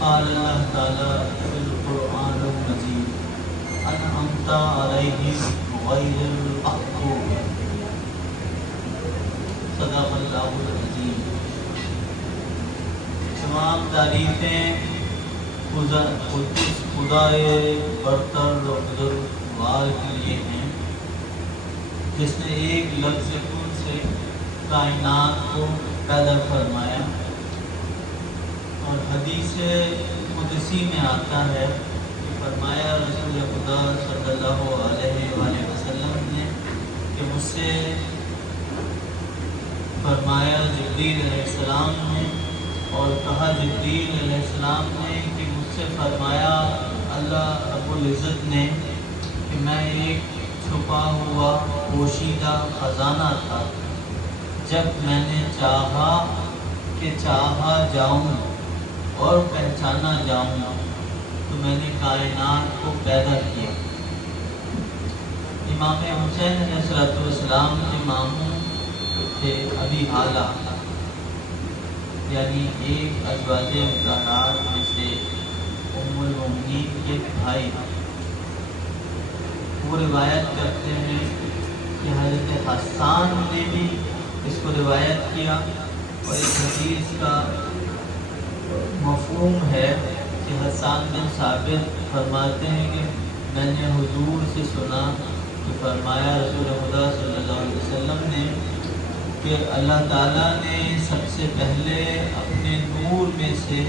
قال اللہ تعالیٰ فی القرآن المجید انعمت علیہم غیر المغضوب صدق اللہ العظیم۔ تمام تعریفیں خدائے برتر و بزرگوار کے لیے ہیں، جس نے ایک لفظ کن سے کائنات کو پیدا فرمایا۔ اور حدیث قدسی میں آتا ہے کہ فرمایا رسول خدا صلی اللہ علیہ وآلہ وسلم نے کہ مجھ سے فرمایا جبریل علیہ السلام نے، اور کہا جبریل علیہ السلام نے کہ مجھ سے فرمایا اللہ رب العزت نے کہ میں ایک چھپا ہوا پوشیدہ خزانہ تھا، جب میں نے چاہا کہ چاہا جاؤں اور پہچانا جاؤں تو میں نے کائنات کو پیدا کیا۔ امام حسین علیہ السلام کے ماموں تھے ابی اعلیٰ، یعنی ایک ازواج مطہرات میں سے ام المؤمنین کے بھائی۔ وہ روایت کرتے ہیں کہ حضرت حسان نے بھی اس کو روایت کیا، اور اس حدیث کا مفہوم ہے کہ حسان بن ثابت فرماتے ہیں کہ میں نے حضور سے سنا کہ فرمایا رسول خدا صلی اللہ علیہ وسلم نے کہ اللہ تعالیٰ نے سب سے پہلے اپنے نور میں سے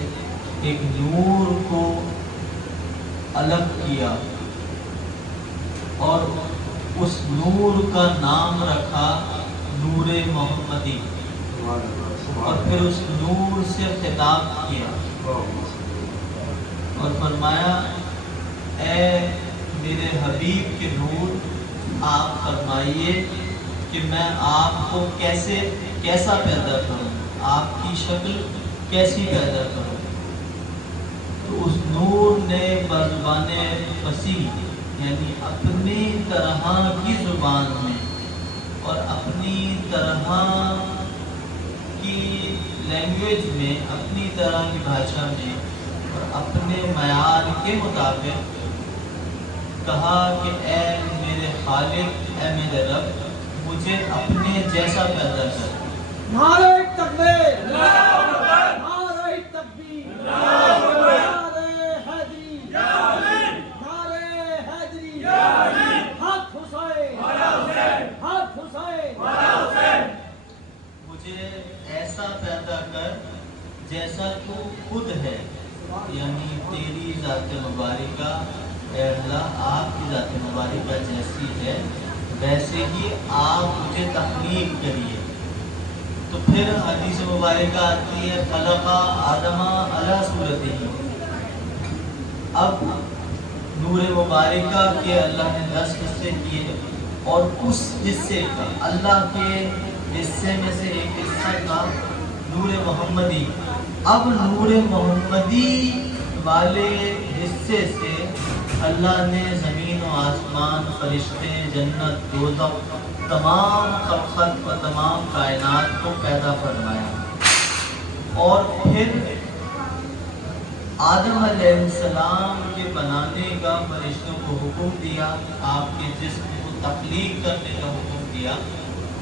ایک نور کو الگ کیا اور اس نور کا نام رکھا نور محمدی، اور پھر اس نور سے خطاب کیا اور فرمایا اے میرے حبیب کے نور، آپ فرمائیے کہ میں آپ کو کیسا پیدا کروں، آپ کی شکل کیسی پیدا کروں۔ تو اس نور نے بزبان فصیح یعنی اپنی طرح کی زبان میں اور اپنی طرح کی لینگویج میں، اپنی طرح کی بھاشا میں اور اپنے معیار کے مطابق کہا کہ اے میرے خالق، اے میرے رب، مجھے اپنے جیسا پیدا کر۔ نعرہ تکبیر، نعرہ تکبیر، نعرہ حیدری، نعرہ حیدری، حق حسین، حق حسین۔ مجھے ایسا پیدا کر جیسا تو خود ہے، یعنی تیری ذات مبارکہ اے اللہ، آپ کی ذات مبارکہ جیسی ہے ویسے ہی آپ مجھے تخلیق کریے۔ تو پھر حدیث مبارکہ آتی ہے خلق آدم علی صورتہ۔ اب نور مبارکہ کے اللہ نے 10 حصے کیے، اور اس حصے کا اللہ کے حصے میں سے ایک حصہ تھا نور محمدی۔ اب نور محمدی والے حصے سے اللہ نے زمین و آسمان، فرشتے، جنت، دوزخ، تمام خلقت و تمام کائنات کو پیدا فرمایا، اور پھر آدم علیہ السلام کے بنانے کا فرشتوں کو حکم دیا، آپ کے جسم کو تخلیق کرنے کا حکم دیا۔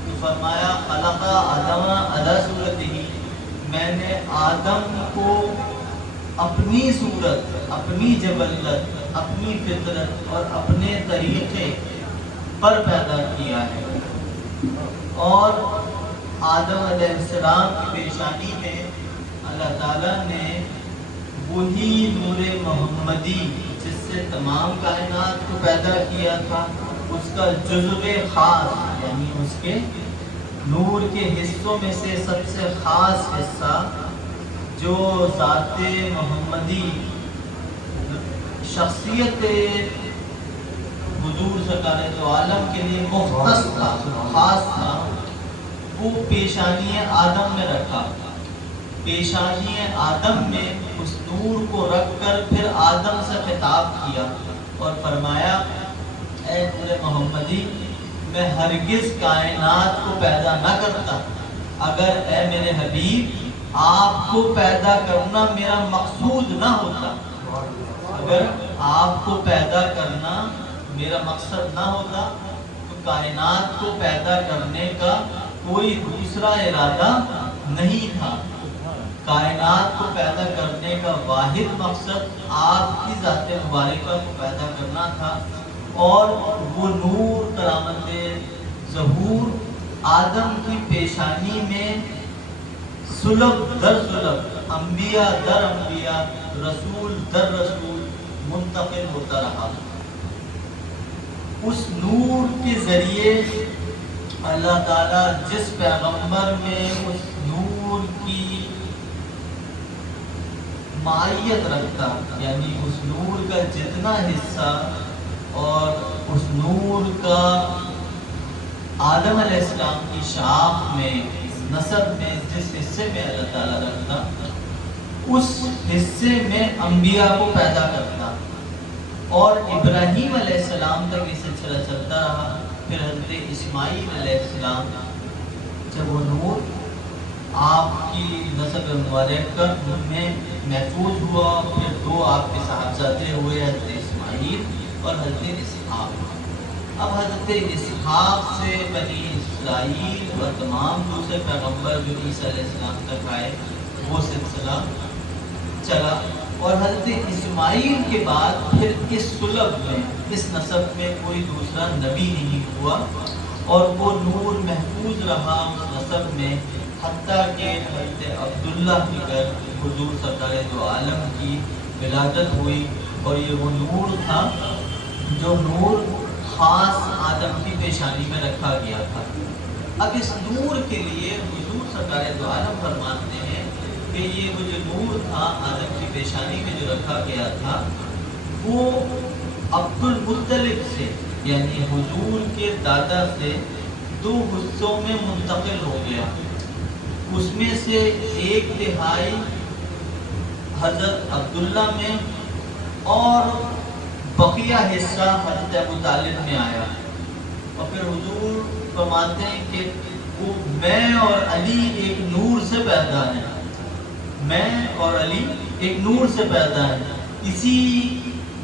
تو فرمایا خلق آدم علی صورتہ، میں نے آدم کو اپنی صورت، اپنی جبلت، اپنی فطرت اور اپنے طریقے پر پیدا کیا ہے۔ اور آدم علیہ السلام کی پیشانی میں اللہ تعالیٰ نے وہی نور محمدی جس سے تمام کائنات کو پیدا کیا تھا، اس کا جزو خاص یعنی اس کے نور کے حصوں میں سے سب سے خاص حصہ جو ذات محمدی، شخصیت حضور سرکار دو عالم کے لیے مختص تھا، خاص تھا، وہ پیشانی آدم میں رکھا۔ پیشانی آدم میں اس نور کو رکھ کر پھر آدم سے خطاب کیا اور فرمایا اے نور محمدی، میں ہرگز کائنات کو پیدا نہ کرتا اگر اے میرے حبیب آپ کو پیدا کرنا میرا مقصود نہ ہوتا، اگر آپ کو پیدا کرنا میرا مقصد نہ ہوتا تو کائنات کو پیدا کرنے کا کوئی دوسرا ارادہ نہیں تھا۔ کائنات کو پیدا کرنے کا واحد مقصد آپ کی ذات مبارکہ کو پیدا کرنا تھا، اور وہ نور کرامت ظہور آدم کی پیشانی میں سلب در سلب، انبیاء در انبیاء، رسول در رسول منتقل ہوتا رہا۔ اس نور کے ذریعے اللہ تعالیٰ جس پیغمبر میں اس نور کی معیت رکھتا، یعنی اس نور کا جتنا حصہ اور اس نور کا آدم علیہ السلام کی شاخ میں، نسب میں جس حصے میں اللہ تعالیٰ رکھتا، اس حصے میں انبیاء کو پیدا کرتا، اور ابراہیم علیہ السلام تک یہ سلسلہ چلتا رہا۔ پھر حضرت اسماعیل علیہ السلام جب وہ نور آپ کی نسب مبارک میں محفوظ ہوا، پھر دو آپ کے صاحبزادے ہوئے، حضرت اسماعیل اور حضرت اسحاق۔ اب حضرت اسحاق سے بنی اسرائیل اور تمام دوسرے پیغمبر جو عیسیٰ علیہ السلام تک آئے، وہ سلسلہ چلا، اور حضرت اسماعیل کے بعد پھر اس سلب میں، اس نسب میں کوئی دوسرا نبی نہیں ہوا، اور وہ نور محفوظ رہا اس نسب میں، حتیٰ کہ حضرت عبداللہ کی گھر حضور سرکار دو عالم کی ولادت ہوئی، اور یہ وہ نور تھا جو نور خاص آدم کی پیشانی میں رکھا گیا تھا۔ اب اس نور کے لیے حضور سرکار دو عالم فرماتے ہیں کہ یہ وہ جو نور تھا آدم کی پیشانی میں جو رکھا گیا تھا، وہ عبد المطلب سے، یعنی حضور کے دادا سے دو حصوں میں منتقل ہو گیا۔ اس میں سے ایک تہائی حضرت عبداللہ میں اور بقیہ حصہ حضرت ابو طالب میں آیا، اور پھر حضور فرماتے ہیں کہ وہ میں اور علی ایک نور سے پیدا ہیں، میں اور علی ایک نور سے پیدا ہے۔ اسی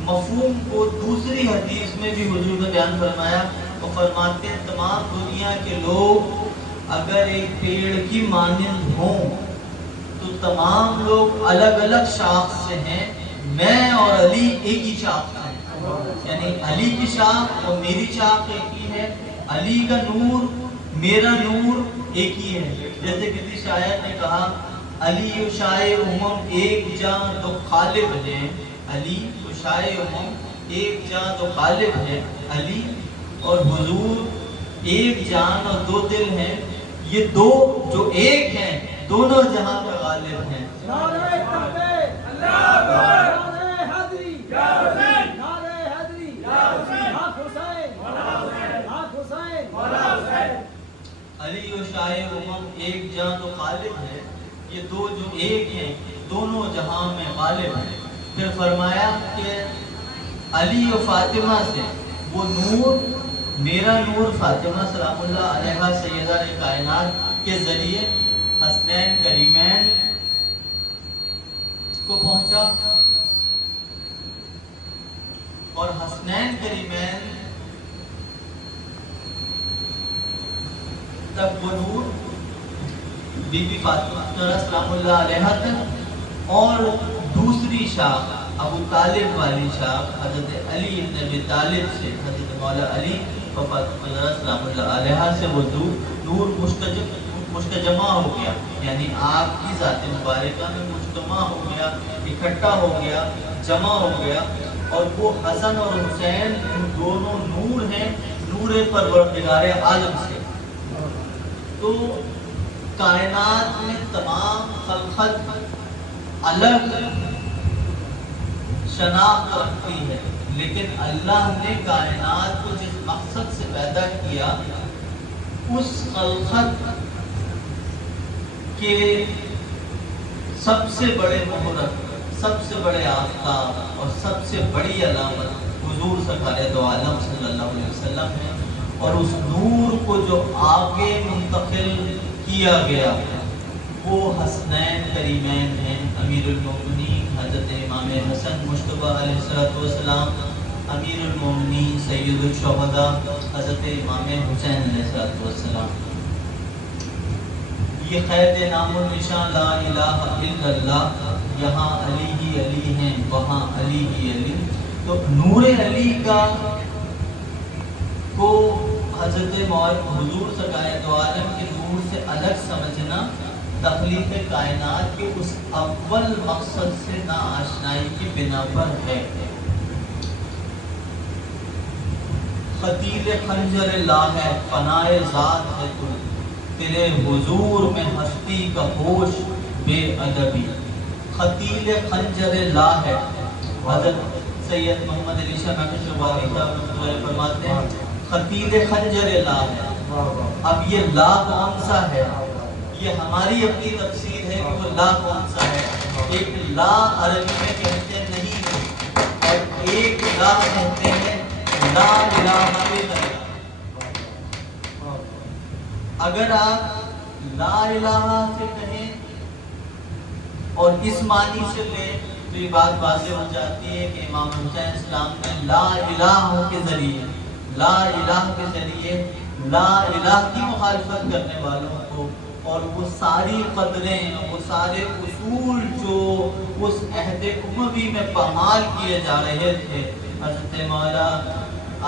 مفہوم کو دوسری حدیث میں بھی حضور نے بیان فرمایا، اور فرماتے ہیں تمام دنیا کے لوگ اگر ایک پیڑ کی مانند ہوں تو تمام لوگ الگ الگ شاخ سے ہیں، میں اور علی ایک ہی شاخ سے ہیں، یعنی علی کی شاخ اور میری شاخ ایک ہی ہے، علی کا نور میرا نور ایک ہی ہے۔ جیسے کسی شاعر نے کہا، علی و شائع امم ایک جان تو خالق ہے، علی و شائع امم ایک جان تو خالق ہے، علی اور حضور ایک جان اور دو دل ہیں، یہ دو جو ایک ہیں دونوں جہاں کا غالب ہیں۔ نعرہ تکبیر، اللہ اکبر، نعرہ حیدری، یا حسین، نعرہ حیدری، یا حسین، حق حسین، مولا حسین، حق حسین، مولا حسین۔ علی و شائع امم ایک جان تو خالق ہے، یہ دو جو ایک ہیں دونوں جہاں میں غالب ہیں۔ پھر فرمایا کہ علی و فاطمہ سے وہ نور، میرا نور فاطمہ سلام اللہ علیہا سیدہ کائنات کے ذریعے حسنین کریمین کو پہنچا، اور حسنین کریمین تب وہ نور بی بی فاطمہ سلام اللہ علیہا تک، اور دوسری شاخ ابو طالب والی شاخ حضرت علی ابن ابی طالب سے، حضرت مولا علی و فاطمہ سلام اللہ علیہا سے وہ نور مشتجمع ہو گیا، یعنی آپ کی ذات مبارکہ میں مجتمع ہو گیا، اکٹھا ہو گیا، جمع ہو گیا، اور وہ حسن اور حسین دونوں نور ہیں، نور پروردگار عالم سے۔ تو کائنات میں تمام خلقت الگ شناخت رکھتی ہے، لیکن اللہ نے کائنات کو جس مقصد سے پیدا کیا، اس خلقت کے سب سے بڑے محرک، سب سے بڑے آفتاب اور سب سے بڑی علامت حضور سرکار دو عالم صلی اللہ علیہ وسلم ہے، اور اس نور کو جو آگے منتقل کیا گیا وہ حسنین کریمین ہیں، امیر المومنین حضرت امام حسن مجتبیٰ علیہ السلام، امیر المومنین سید الشہداء حضرت امام حسین علیہ السلام۔ یہ قید نام النشان لا الہ الا اللہ، یہاں علی ہی علی ہیں، وہاں علی ہی علی۔ تو نور علی کا کو حضرت حضور سرکار دو عالم کے نور سے الگ سمجھنا تخلیق کائنات کے اس اول مقصد سے ناآشنائی کی بنا پر ہے۔ خطیل خنجر لا ہے، پناہ ذات ہے تو، تیرے حضور میں ہستی کا ہوش بے ادبی۔ خطیل خنجر لا ہے، حضرت سید محمد علی شاہ محمد شباری صاحب فرماتے ہیں خطیل خنجر لا ہے۔ اب یہ لا کون سا ہے؟ یہ ہماری اپنی تفسیر ہے کہ وہ لا کون سا ہے۔ ایک لا عربی میں کہتے نہیں ہے، اور ایک لا کہتے ہیں لا الہ الا اللہ۔ اگر آپ لا الہ سے کہیں اور اس معنی سے لیں تو یہ بات واضح ہو جاتی ہے کہ امام حسین اسلام نے لا الہ کے ذریعے، لا الہ کے ذریعے لا الہ کی مخالفت کرنے والوں کو اور وہ ساری قدریں، وہ سارے اصول جو اس عہد اموی میں پامال کیے جا رہے تھے، حضرت مولا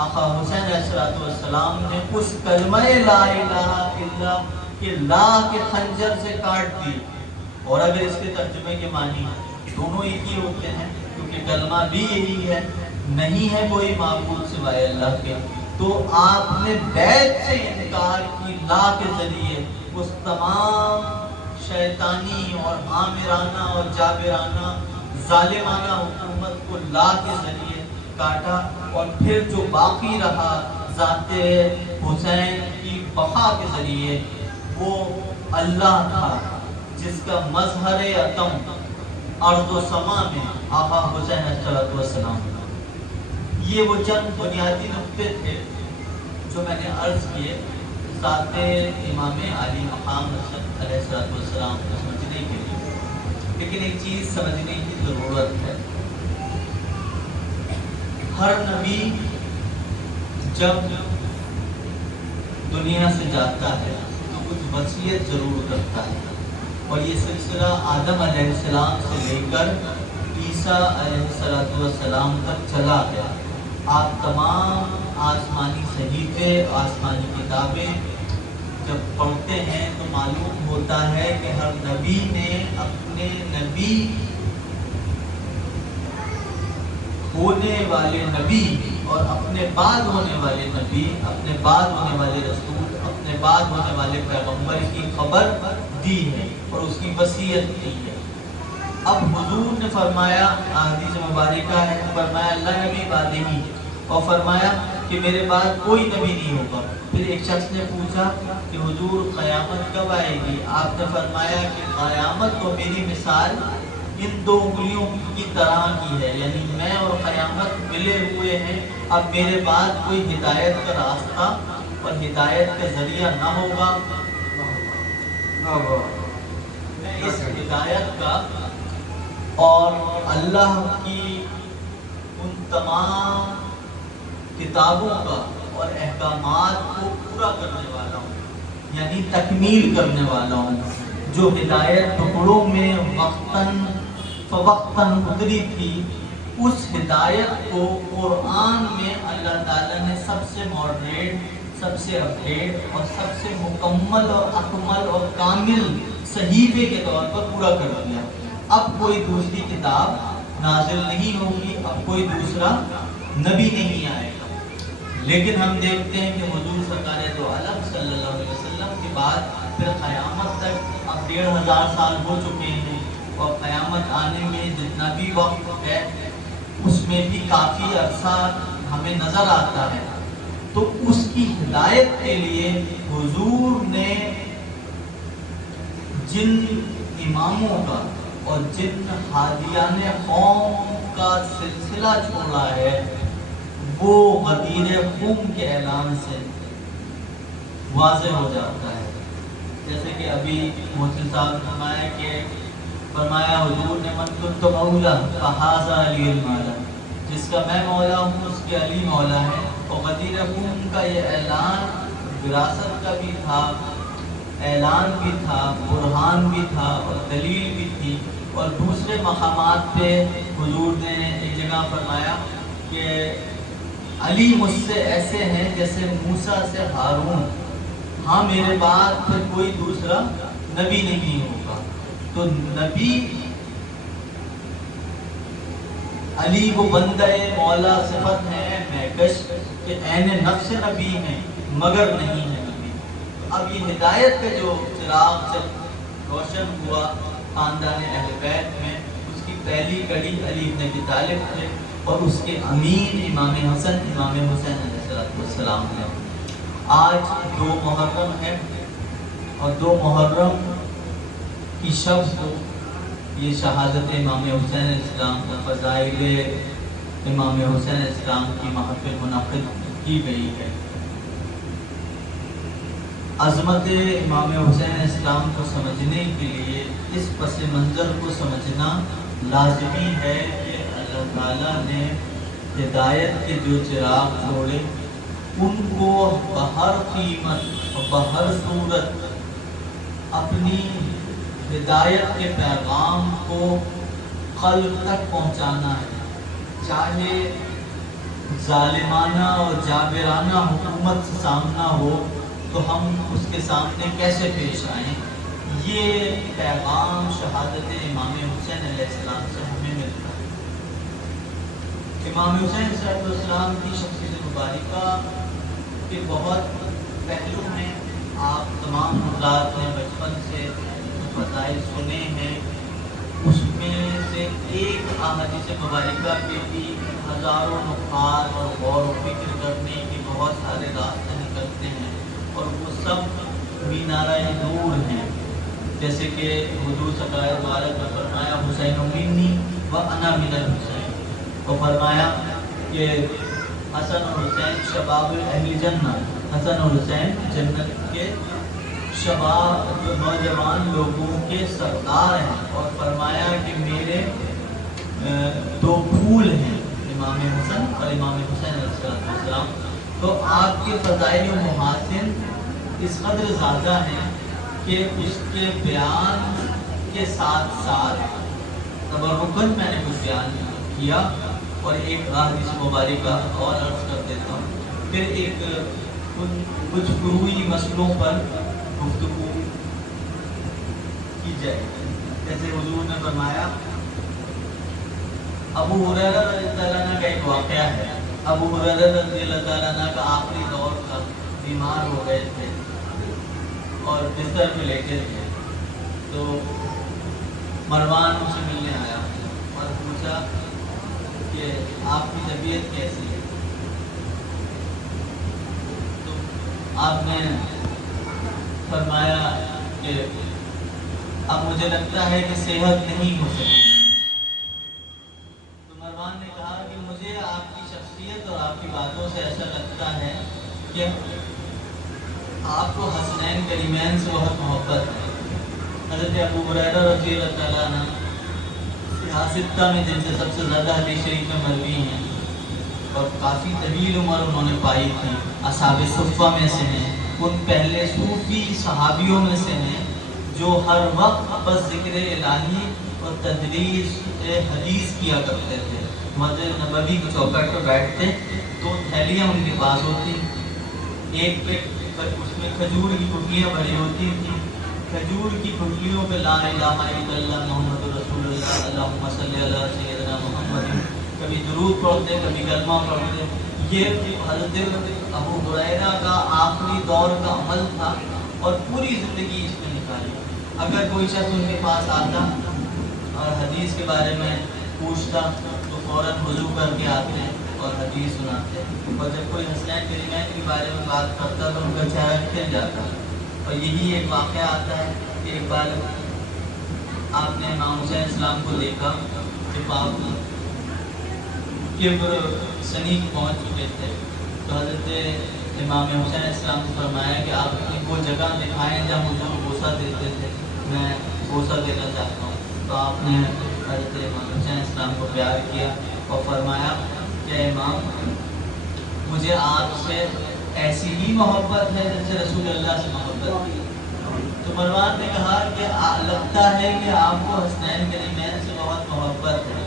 آقا حسین علیہ السلام نے اس کلمہ لا الہ الا اللہ کے لا کے خنجر سے کاٹ دی۔ اور اگر اس کے ترجمے کے معنی دونوں ایک ہی ہوتے ہیں، کیونکہ کلمہ بھی یہی ہے، نہیں ہے کوئی معبود سوائے اللہ کے، تو آپ نے بیت سے انکار کی لا کے ذریعے اس تمام شیطانی اور آمرانہ اور جابرانہ ظالمانہ حکومت کو لا کے ذریعے کاٹا، اور پھر جو باقی رہا ذات حسین کی بقا کے ذریعے وہ اللہ تھا، جس کا مظہر عتم ارض و سما میں آقا حسین علیہ السلام۔ یہ وہ چند بنیادی نقطے تھے جو میں نے عرض کیے ذات امام علی مقام حسن علیہ السلام کو سمجھنے کے لیے۔ لیکن ایک چیز سمجھنے کی ضرورت ہے، ہر نبی جب دنیا سے جاتا ہے تو کچھ وصیت ضرور کرتا ہے، اور یہ سلسلہ آدم علیہ السلام سے لے کر عیسیٰ علیہ السلام تک چلا گیا۔ آپ تمام آسمانی صحیفے، آسمانی کتابیں جب پڑھتے ہیں تو معلوم ہوتا ہے کہ ہر نبی نے اپنے نبی ہونے والے نبی اور اپنے بعد ہونے والے نبی، اپنے بعد ہونے والے رسول، اپنے بعد ہونے والے پیغمبر کی خبر دی ہے اور اس کی وصیت کی ہے۔ اب حضور نے فرمایا، حدیث مبارکہ ہے، فرمایا اللہ نبی بعدی، اور فرمایا کہ میرے بعد کوئی نبی نہیں ہوگا۔ پھر ایک شخص نے پوچھا کہ حضور قیامت کب آئے گی؟ آپ نے فرمایا کہ قیامت تو میری مثال ان دو انگلیوں کی طرح کی ہے، یعنی میں اور قیامت ملے ہوئے ہیں۔ اب میرے بعد کوئی ہدایت کا راستہ اور ہدایت کا ذریعہ نہ ہوگا، میں اس ہدایت کا اور اللہ کی ان تمام کتابوں کا اور احکامات کو پورا کرنے والا ہوں، یعنی تکمیل کرنے والا ہوں۔ جو ہدایت ٹکڑوں میں وقتاً فوقتاً اتری تھی، اس ہدایت کو قرآن میں اللہ تعالیٰ نے سب سے ماڈریٹ، سب سے اپڈیٹ اور سب سے مکمل اور اکمل اور کامل صحیفے کے طور پر پورا کر دیا۔ اب کوئی دوسری کتاب نازل نہیں ہوگی، اب کوئی دوسرا نبی نہیں آئے گا۔ لیکن ہم دیکھتے ہیں کہ حضور سرکار دو عالم صلی اللہ علیہ وسلم کے بعد پھر قیامت تک اب 1500 سال ہو چکے ہیں، اور قیامت آنے میں جتنا بھی وقت ہے اس میں بھی کافی عرصہ ہمیں نظر آتا ہے۔ تو اس کی ہدایت کے لیے حضور نے جن اماموں کا اور جن ہادیان قوم کا سلسلہ چھوڑا ہے، وہ غدیر خم کے اعلان سے واضح ہو جاتا ہے۔ جیسے کہ ابھی محسن صاحب نے فرمایا حضور نے من کنت مولا فہذا علی المولا، جس کا میں مولا ہوں اس کے علی مولا ہے۔ اور غدیر خون کا یہ اعلان وراثت کا بھی تھا، اعلان بھی تھا، برہان بھی تھا اور دلیل بھی تھی۔ اور دوسرے مقامات پہ حضور نے ایک جگہ فرمایا کہ علی مجھ سے ایسے ہیں جیسے موسیٰ سے ہارون، ہاں میرے بعد پھر کوئی دوسرا نبی نہیں ہوگا۔ تو نبی علی کو بندہ مولا صفت ہے محکش کہ عین نفس نبی ہیں مگر نہیں ہے نبی۔ اب یہ ہدایت کا جو چراغ جب روشن ہوا خاندان اہل بیت میں، اس کی پہلی کڑی علی ابن ابی طالب تھے اور اس کے امین امام حسن امام حسین علیہ السلام ہیں۔ آج 2 محرم ہے اور 2 محرم کی شب کو یہ شہادت امام حسین علیہ السلام کا فضائل امام حسین علیہ السلام کی محفل منعقد کی گئی ہے۔ عظمت امام حسین علیہ السلام کو سمجھنے کے لیے اس پس منظر کو سمجھنا لازمی ہے کہ اللہ تعالیٰ نے ہدایت کے جو چراغ چھوڑے ان کو بہر قیمت اور بہر صورت اپنی ہدایت کے پیغام کو قلب تک پہنچانا ہے، چاہے ظالمانہ اور جابرانہ حکومت سے سامنا ہو تو ہم اس کے سامنے کیسے پیش آئیں۔ یہ پیغام شہادت امام حسین علیہ السلام سے ہمیں ملتا ہے۔ امام حسین علیہ السلام کی شخصیت مبارکہ کے بہت پہلو ہیں، آپ تمام حضرات نے بچپن سے فضائل سنے ہیں، اس میں سے ایک احادیث مبارکہ کے بھی ہزاروں نقاط اور غور و فکر کرنے کے بہت سارے راستے نکلتے ہیں اور وہ سب مینارہ نور ہیں۔ جیسے کہ حضور سرکار مبارک نے فرمایا حسین منی و انا من الحسین، اور فرمایا کہ حسن اور حسین شباب اہل جنت، حسن اور حسین جنت کے شباب جو نوجوان لوگوں کے سردار ہیں، اور فرمایا کہ میرے 2 پھول ہیں امام حسن اور امام حسین علیہ السلام۔ تو آپ کے فضائل و محاسن اس قدر زیادہ ہیں کہ اس کے بیان کے ساتھ ساتھ تبرکاً میں نے کچھ بیان کیا اور ایک حدیث مبارکہ اور عرض کر دیتا ہوں، پھر ایک کچھ فروعی مسئلوں پر گفتگو کی جائے۔ جیسے حضور نے فرمایا، ابو ہریرہ رضی اللہ عنہ کا ایک واقعہ ہے۔ ابو ہریرہ رضی اللہ عنہ کا آخری دور تھا، بیمار ہو گئے تھے اور بستر پہ لیٹے تھے، تو مروان ان سے ملنے آیا اور پوچھا کہ آپ کی طبیعت کیسی ہے؟ تو آپ نے فرمایا کہ اب مجھے لگتا ہے کہ صحت نہیں ہو سکتی۔ تو مروان نے کہا کہ مجھے آپ کی شخصیت اور آپ کی باتوں سے ایسا لگتا ہے کہ آپ کو حسنین کریمین سے بہت محبت ہے۔ حضرت ابو ہریرہ رضی اللہ تعالیٰ عنہ سیاستہ میں جن سے سب سے زیادہ حدیث شریف میں مروی ہیں اور کافی طویل عمر انہوں نے پائی تھی، اصحاب صفہ میں سے ہیں، ان پہلے صوفی صحابیوں میں سے ہیں جو ہر وقت بس ذکر الہی اور تدریس حدیث کیا کرتے تھے۔ مسجد نبوی کے چوکٹ پر بیٹھتے، 2 تھیلیاں ان کے پاس ہوتی، ایک پہ اس میں کھجور کی گٹلیاں بھری ہوتی تھیں، کھجور کی گٹلیوں پہ لا الہ الا اللہ محمد رسول اللہ اللہم صلی علی سیدنا محمد، کبھی درود پڑھتے کبھی کلمہ پڑھتے۔ یہ حضرت ابو ہریرہ کا آخری دور کا عمل تھا اور پوری زندگی اس میں نکالی۔ اگر کوئی شخص ان کے پاس آتا اور حدیث کے بارے میں پوچھتا تو فوراً وضو کر کے آتے اور حدیث سناتے، اور جب کوئی حسنین کریمین کے بارے میں بات کرتا تو ان کا چہرہ کھل جاتا۔ اور یہی ایک واقعہ آتا ہے کہ ایک بار آپ نے امام حسین اسلام کو دیکھا کہ باپ کبر سنی پہنچ چکے تھے، تو حضرت امام حسین اسلام نے فرمایا کہ آپ وہ جگہ دکھائیں جہاں حضور بوسہ دیتے تھے، میں بوسہ دینا چاہتا ہوں۔ تو آپ نے حضرت امام حسین السلام کو پیار کیا اور فرمایا کہ امام مجھے آپ سے ایسی ہی محبت ہے جیسے رسول اللہ سے محبت کی۔ تو مروان نے کہا کہ لگتا ہے کہ آپ کو حسنین کریمین سے بہت محبت ہے۔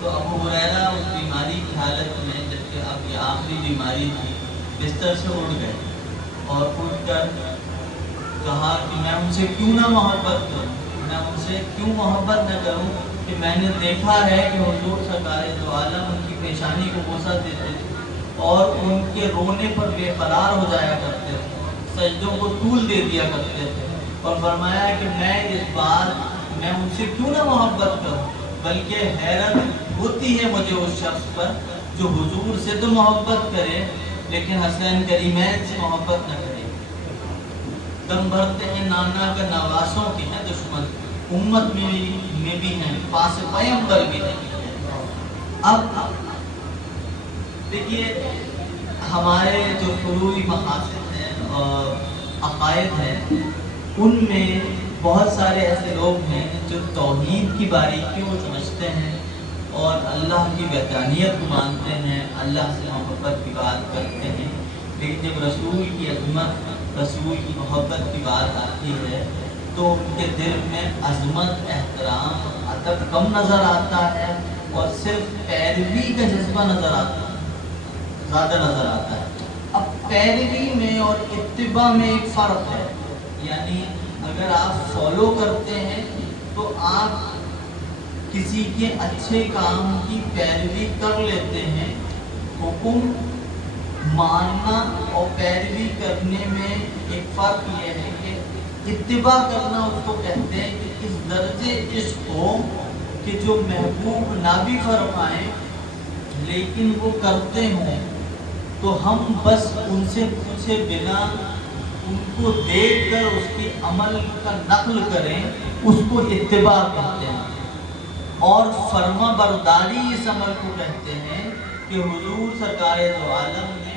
تو ابو ہریرہ اس بیماری کی حالت میں، جبکہ اب یہ آخری بیماری تھی، بستر سے اٹھ گئے اور اٹھ کر کہا کہ میں ان سے کیوں نہ محبت کروں، میں ان سے کیوں محبت نہ کروں کہ میں نے دیکھا ہے کہ حضور سرکار دو عالم ان کی پیشانی کو بوسہ دیتے تھے اور ان کے رونے پر بے قرار ہو جایا کرتے تھے، سجدوں کو طول دے دیا کرتے تھے، اور فرمایا کہ میں ان سے کیوں نہ محبت کروں، بلکہ حیرت ہوتی ہے مجھے اس شخص پر جو حضور سے تو محبت کرے لیکن حسین کریمین سے محبت نہ کرے۔ دم بھرتے ہیں نانا کا نواسوں کے ہیں دشمن، امت میں بھی ہیں، پاس پیغمبر بھی ہیں۔ اب دیکھیے ہمارے جو فروعی مقاصد ہیں اور عقائد ہیں، ان میں بہت سارے ایسے لوگ ہیں جو توحید کی باریکیوں کو سمجھتے ہیں اور اللہ کی وحدانیت کو مانتے ہیں، اللہ سے محبت کی بات کرتے ہیں، لیکن جب رسول کی عظمت، رسول کی محبت کی بات آتی ہے تو ان کے دل میں عظمت، احترام، ادب کم نظر آتا ہے اور صرف پیروی کا جذبہ نظر آتا ہے، زیادہ نظر آتا ہے۔ اب پیروی میں اور اتباع میں ایک فرق ہے، یعنی اگر آپ فالو کرتے ہیں تو آپ کسی کے اچھے کام کی پیروی کر لیتے ہیں۔ حکم ماننا اور پیروی کرنے میں ایک فرق یہ ہے کہ اتباع کرنا اس کو کہتے ہیں کہ اس درجے عشق ہو کہ جو محبوب نہ بھی فرمائیں لیکن وہ کرتے ہوں تو ہم بس ان سے پوچھے بنا ان کو دیکھ کر اس کی عمل کا نقل کریں، اس کو اتباع کہتے ہیں۔ اور فرما برداری اس عمل کو کہتے ہیں کہ حضور سرکار دو عالم نے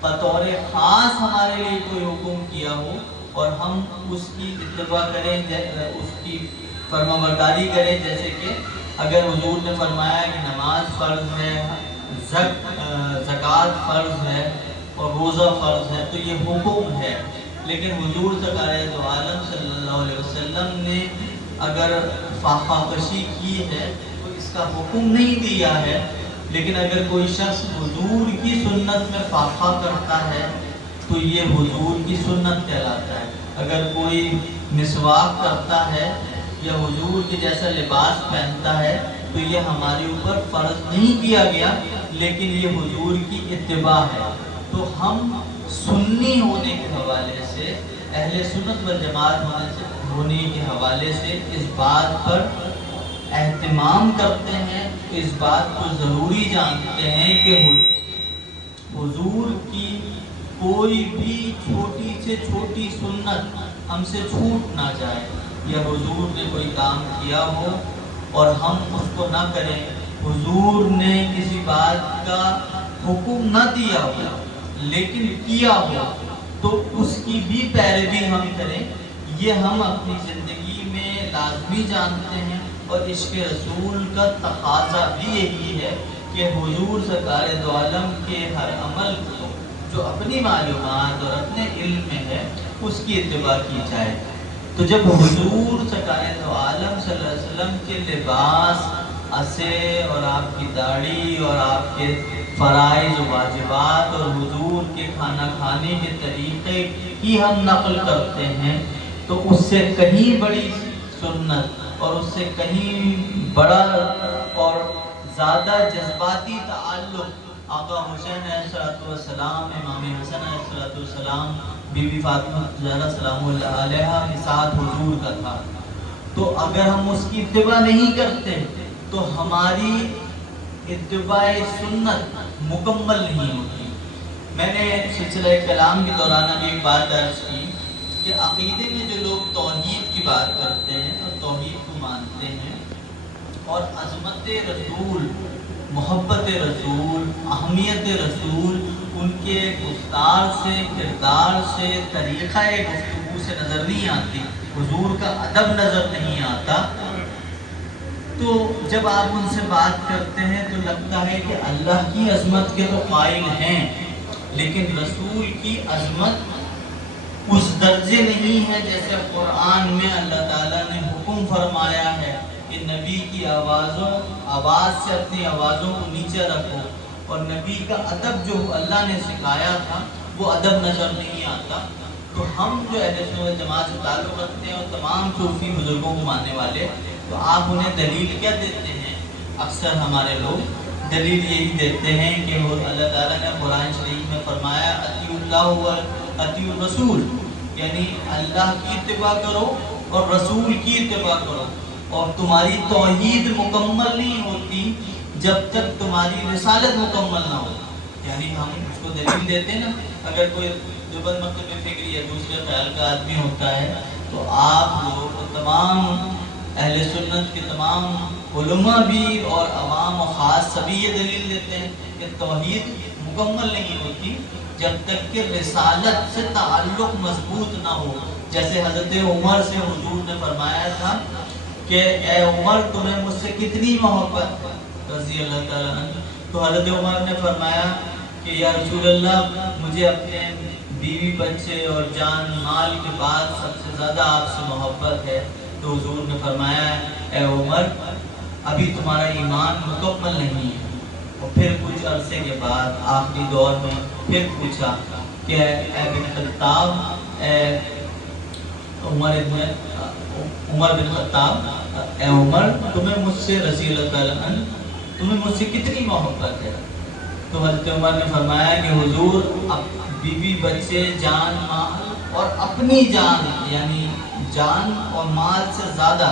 بطور خاص ہمارے لیے کوئی حکم کیا ہو اور ہم اس کی اتباع کریں، اس کی فرما برداری کریں۔ جیسے کہ اگر حضور نے فرمایا کہ نماز فرض ہے، زکوٰۃ فرض ہے اور روزہ فرض ہے تو یہ حکم ہے، لیکن حضور سرکار دو عالم صلی اللہ علیہ وسلم نے اگر فاقہ کشی کی ہے تو اس کا حکم نہیں دیا ہے، لیکن اگر کوئی شخص حضور کی سنت میں فاقہ کرتا ہے تو یہ حضور کی سنت کہلاتا ہے۔ اگر کوئی مسواک کرتا ہے یا حضور کے جیسا لباس پہنتا ہے تو یہ ہمارے اوپر فرض نہیں کیا گیا، لیکن یہ حضور کی اتباع ہے۔ تو ہم سنی ہونے کے حوالے سے، اہل سنت والجماعت ہونے کے حوالے سے اس بات پر اہتمام کرتے ہیں، اس بات کو ضروری جانتے ہیں کہ حضور کی کوئی بھی چھوٹی سے چھوٹی سنت ہم سے چھوٹ نہ جائے، یا حضور نے کوئی کام کیا ہو اور ہم اس کو نہ کریں، حضور نے کسی بات کا حکم نہ دیا ہو لیکن کیا ہو تو اس کی بھی پیروی ہم کریں، یہ ہم اپنی زندگی میں لازمی جانتے ہیں۔ اور عشق رسول کا تقاضا بھی یہی ہے کہ حضور سرکار دو عالم کے ہر عمل کو جو اپنی معلومات اور اپنے علم میں ہے اس کی اتباع کی جائے۔ تو جب حضور سرکار دو عالم صلی اللہ علیہ وسلم کے لباس، عصے اور آپ کی داڑھی اور آپ کے فرائض و واجبات اور حضور کے کھانا کھانے کے طریقے کی ہم نقل کرتے ہیں تو اس سے کہیں بڑی سنت اور اس سے کہیں بڑا اور زیادہ جذباتی تعلق آقا حسین علیہ السلام، امام حسن علیہ السلام، بی بی فاطمہ زہرا سلام اللہ علیہا کے ساتھ حضور کا تھا۔ تو اگر ہم اس کی اتباع نہیں کرتے تو ہماری اتباع سنت مکمل نہیں ہوتی۔ میں نے سلسلہ کلام کے دوران ابھی ایک بات درج کی کہ عقیدے میں جو لوگ توحید کی بات کرتے ہیں اور توحید کو مانتے ہیں اور عظمت رسول، محبت رسول، اہمیت رسول ان کے گفتار سے، کردار سے، طریقہ گفتگو سے سے نظر نہیں آتی، حضور کا ادب نظر نہیں آتا، تو جب آپ ان سے بات کرتے ہیں تو لگتا ہے کہ اللہ کی عظمت کے تو قائل ہیں، لیکن رسول کی عظمت اس درجے نہیں ہے جیسے قرآن میں اللہ تعالیٰ نے حکم فرمایا ہے کہ نبی کی آواز سے اپنی آوازوں کو نیچے رکھو، اور نبی کا ادب جو اللہ نے سکھایا تھا وہ ادب نظر نہیں آتا۔ تو ہم جو اہل سنت والجماعت سے تعلق رکھتے ہیں اور تمام صوفی بزرگوں کو ماننے والے، تو آپ انہیں دلیل کیا دیتے ہیں؟ اکثر ہمارے لوگ دلیل یہی دیتے ہیں کہ اللہ تعالیٰ نے قرآن شریف میں فرمایا اطیعوا اللہ و اطیعوا الرسول، یعنی اللہ کی اتباع کرو اور رسول کی اتباع کرو، اور تمہاری توحید مکمل نہیں ہوتی جب تک تمہاری رسالت مکمل نہ ہو۔ یعنی ہم اس کو دلیل دیتے ہیں نا، اگر کوئی دیوبند مکتب فکری یا دوسرے خیال کا آدمی ہوتا ہے تو آپ لوگ تمام اہل سنت کے تمام علماء بھی اور عوام و خاص سبھی یہ دلیل دیتے ہیں کہ توحید مکمل نہیں ہوتی جب تک کہ رسالت سے تعلق مضبوط نہ ہو۔ جیسے حضرت عمر سے حضور نے فرمایا تھا کہ اے عمر تمہیں مجھ سے کتنی محبت ہے رضی اللہ تعالیٰ عنہ، تو حضرت عمر نے فرمایا کہ یا رسول اللہ مجھے اپنے بیوی بچے اور جان مال کے بعد سب سے زیادہ آپ سے محبت ہے، تو حضور نے فرمایا اے عمر ابھی تمہارا ایمان مکمل نہیں ہے۔ اور پھر کچھ عرصے کے بعد آخری دور میں پھر پوچھا کہ اے بن خطاب، اے عمر بن خطاب، اے عمر تمہیں مجھ سے رضی اللہ تعالیٰ عنہ تمہیں مجھ سے کتنی محبت ہے؟ تو حضرت عمر نے فرمایا کہ حضور بیوی بچے جان مال اور اپنی جان، یعنی جان اور مال سے زیادہ،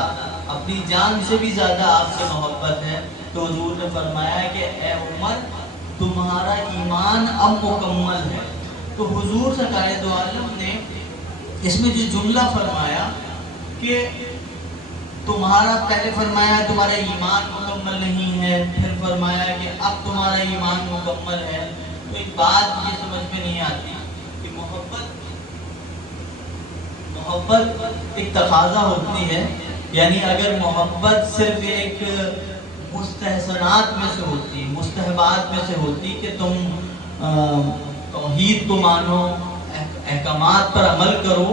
اپنی جان سے بھی زیادہ آپ سے محبت ہے۔ تو حضور نے فرمایا کہ اے عمر تمہارا ایمان اب مکمل ہے۔ تو حضور سرکار دو عالم نے اس میں جو جملہ فرمایا کہ تمہارا، پہلے فرمایا تمہارا ایمان مکمل نہیں ہے، پھر فرمایا کہ اب تمہارا ایمان مکمل ہے، تو ایک بات یہ سمجھ میں نہیں آتی کہ محبت ایک تقاضا ہوتی ہے، یعنی اگر محبت صرف ایک مستحسنات میں سے ہوتی، مستحبات میں سے ہوتی کہ تم توحید کو مانو، احکامات پر عمل کرو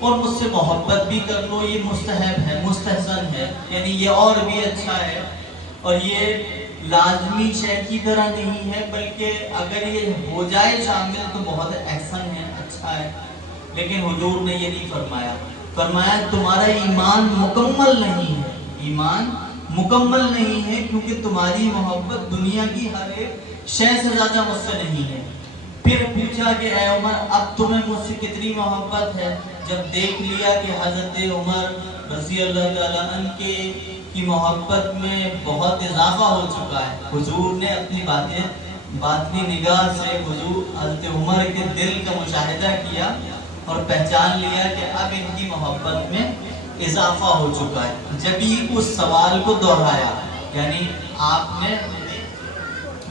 اور مجھ سے محبت بھی کر لو، یہ مستحب ہے، مستحسن ہے، یعنی یہ اور بھی اچھا ہے، اور یہ لازمی شے کی طرح نہیں ہے، بلکہ اگر یہ ہو جائے شامل تو بہت احسن ہے، اچھا ہے۔ لیکن حضور نے یہ نہیں فرمایا، فرمایا تمہارا ایمان مکمل نہیں ہے، ایمان مکمل نہیں ہے کیونکہ تمہاری محبت دنیا کی ہر ایک شے سے زیادہ مجھ سے نہیں ہے۔ پھر پوچھا کہ اے عمر اب تمہیں مجھ سے کتنی محبت ہے؟ جب دیکھ لیا کہ حضرت عمر رضی اللہ تعالیٰ عنہ کی محبت میں بہت اضافہ ہو چکا ہے، حضور نے اپنی باطنی نگاہ سے حضور حضرت عمر کے دل کا مشاہدہ کیا اور پہچان لیا کہ اب ان کی محبت میں اضافہ ہو چکا ہے۔ جب ہی اس سوال کو دہرایا، یعنی آپ نے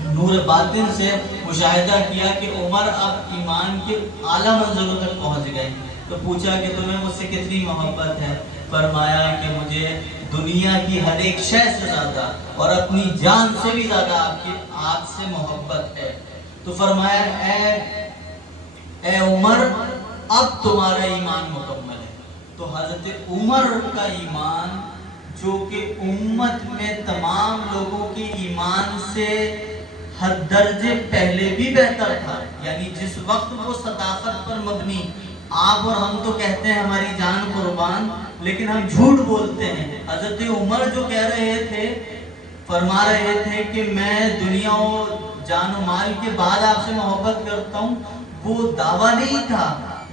نور باطن سے مشاہدہ کیا کہ عمر اب ایمان کے اعلیٰ منزلوں تک پہنچ گئے، تو پوچھا کہ تمہیں مجھ سے کتنی محبت ہے؟ فرمایا کہ مجھے دنیا کی ہر ایک شے سے زیادہ اور اپنی جان سے بھی زیادہ آپ سے محبت ہے۔ تو فرمایا اے عمر اب تمہارا ایمان مکمل ہے۔ تو حضرت عمر کا ایمان جو کہ امت میں تمام لوگوں کے ایمان سے ہر درجے پہلے بھی بہتر تھا، یعنی جس وقت وہ صداقت پر مبنی، آپ اور ہم تو کہتے ہیں ہماری جان قربان، لیکن ہم جھوٹ بولتے ہیں۔ حضرت عمر جو کہہ رہے تھے، فرما رہے تھے کہ میں دنیا و جان و مال کے بعد آپ سے محبت کرتا ہوں، وہ دعویٰ نہیں تھا،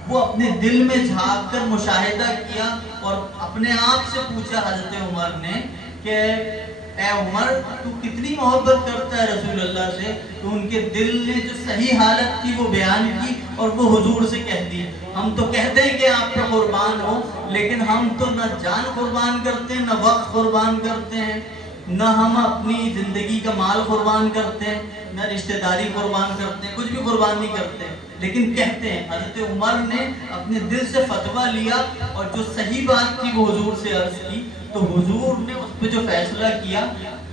وہ اپنے دل میں جھانک کر مشاہدہ کیا اور اپنے آپ سے پوچھا حضرت عمر نے کہ اے عمر تو کتنی محبت کرتا ہے رسول اللہ سے؟ تو ان کے دل نے جو صحیح حالت تھی وہ بیان کی اور وہ حضور سے کہہ دی۔ ہم تو کہتے ہیں کہ آپ پہ قربان ہو، لیکن ہم تو نہ جان قربان کرتے ہیں، نہ وقت قربان کرتے ہیں، نہ ہم اپنی زندگی کا مال قربان کرتے ہیں، نہ رشتہ داری قربان کرتے ہیں، کچھ بھی قربان نہیں کرتے، لیکن کہتے ہیں۔ حضرت عمر نے اپنے دل سے فتویٰ لیا اور جو صحیح بات تھی وہ حضور سے عرض کی، تو حضور نے اس پہ جو فیصلہ کیا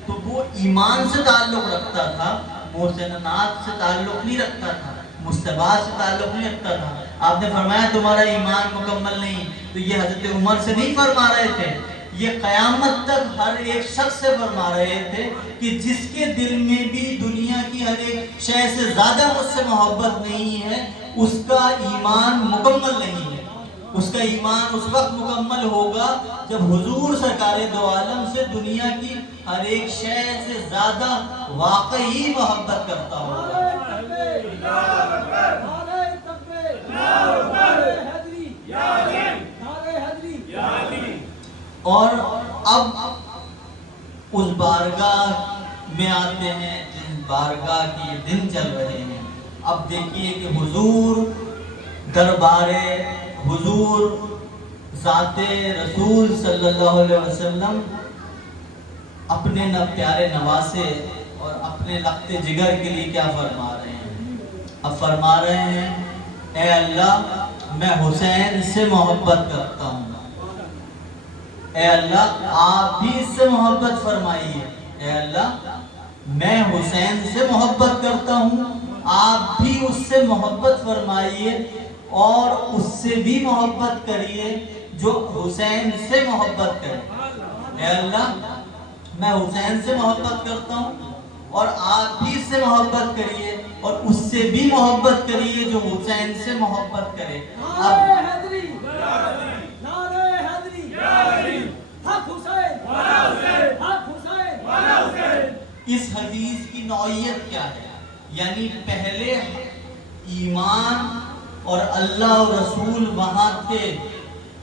تو وہ ایمان سے تعلق رکھتا تھا، محسنات سے تعلق نہیں رکھتا تھا، مستحبات سے تعلق نہیں رکھتا تھا۔ آپ نے فرمایا تمہارا ایمان مکمل نہیں، تو یہ حضرت عمر سے نہیں فرما رہے تھے، یہ قیامت تک ہر ایک شخص سے فرما رہے تھے کہ جس کے دل میں بھی دنیا کی ہر ایک شے سے زیادہ مجھ سے محبت نہیں ہے، اس کا ایمان مکمل نہیں ہے۔ اس کا ایمان اس وقت مکمل ہوگا جب حضور سرکار دو عالم سے دنیا کی ہر ایک شے سے زیادہ واقعی محبت کرتا ہوگا۔ اور اب اس بارگاہ میں آتے ہیں جس بارگاہ کی دن چل رہے ہیں۔ اب دیکھیے کہ حضور دربار حضور ذات رسول صلی اللہ علیہ وسلم اپنے پیارے نواسے اور اپنے لخت جگر کے لیے کیا فرما رہے ہیں؟ اب فرما رہے ہیں اے اللہ میں حسین سے محبت کرتا ہوں، اے اللہ آپ بھی اس سے محبت فرمائیے، اے اللہ میں حسین سے محبت کرتا ہوں، آپ بھی اس سے محبت فرمائیے اور اس سے بھی محبت کریے جو حسین سے محبت کرے۔ اے اللہ میں حسین سے محبت کرتا ہوں اور آپ بھی اس سے محبت کریے اور اس سے بھی محبت کریے جو حسین سے محبت کرے۔ اس حدیث کی نوعیت کیا ہے؟ یعنی پہلے ایمان اور اللہ اور رسول وہاں تھے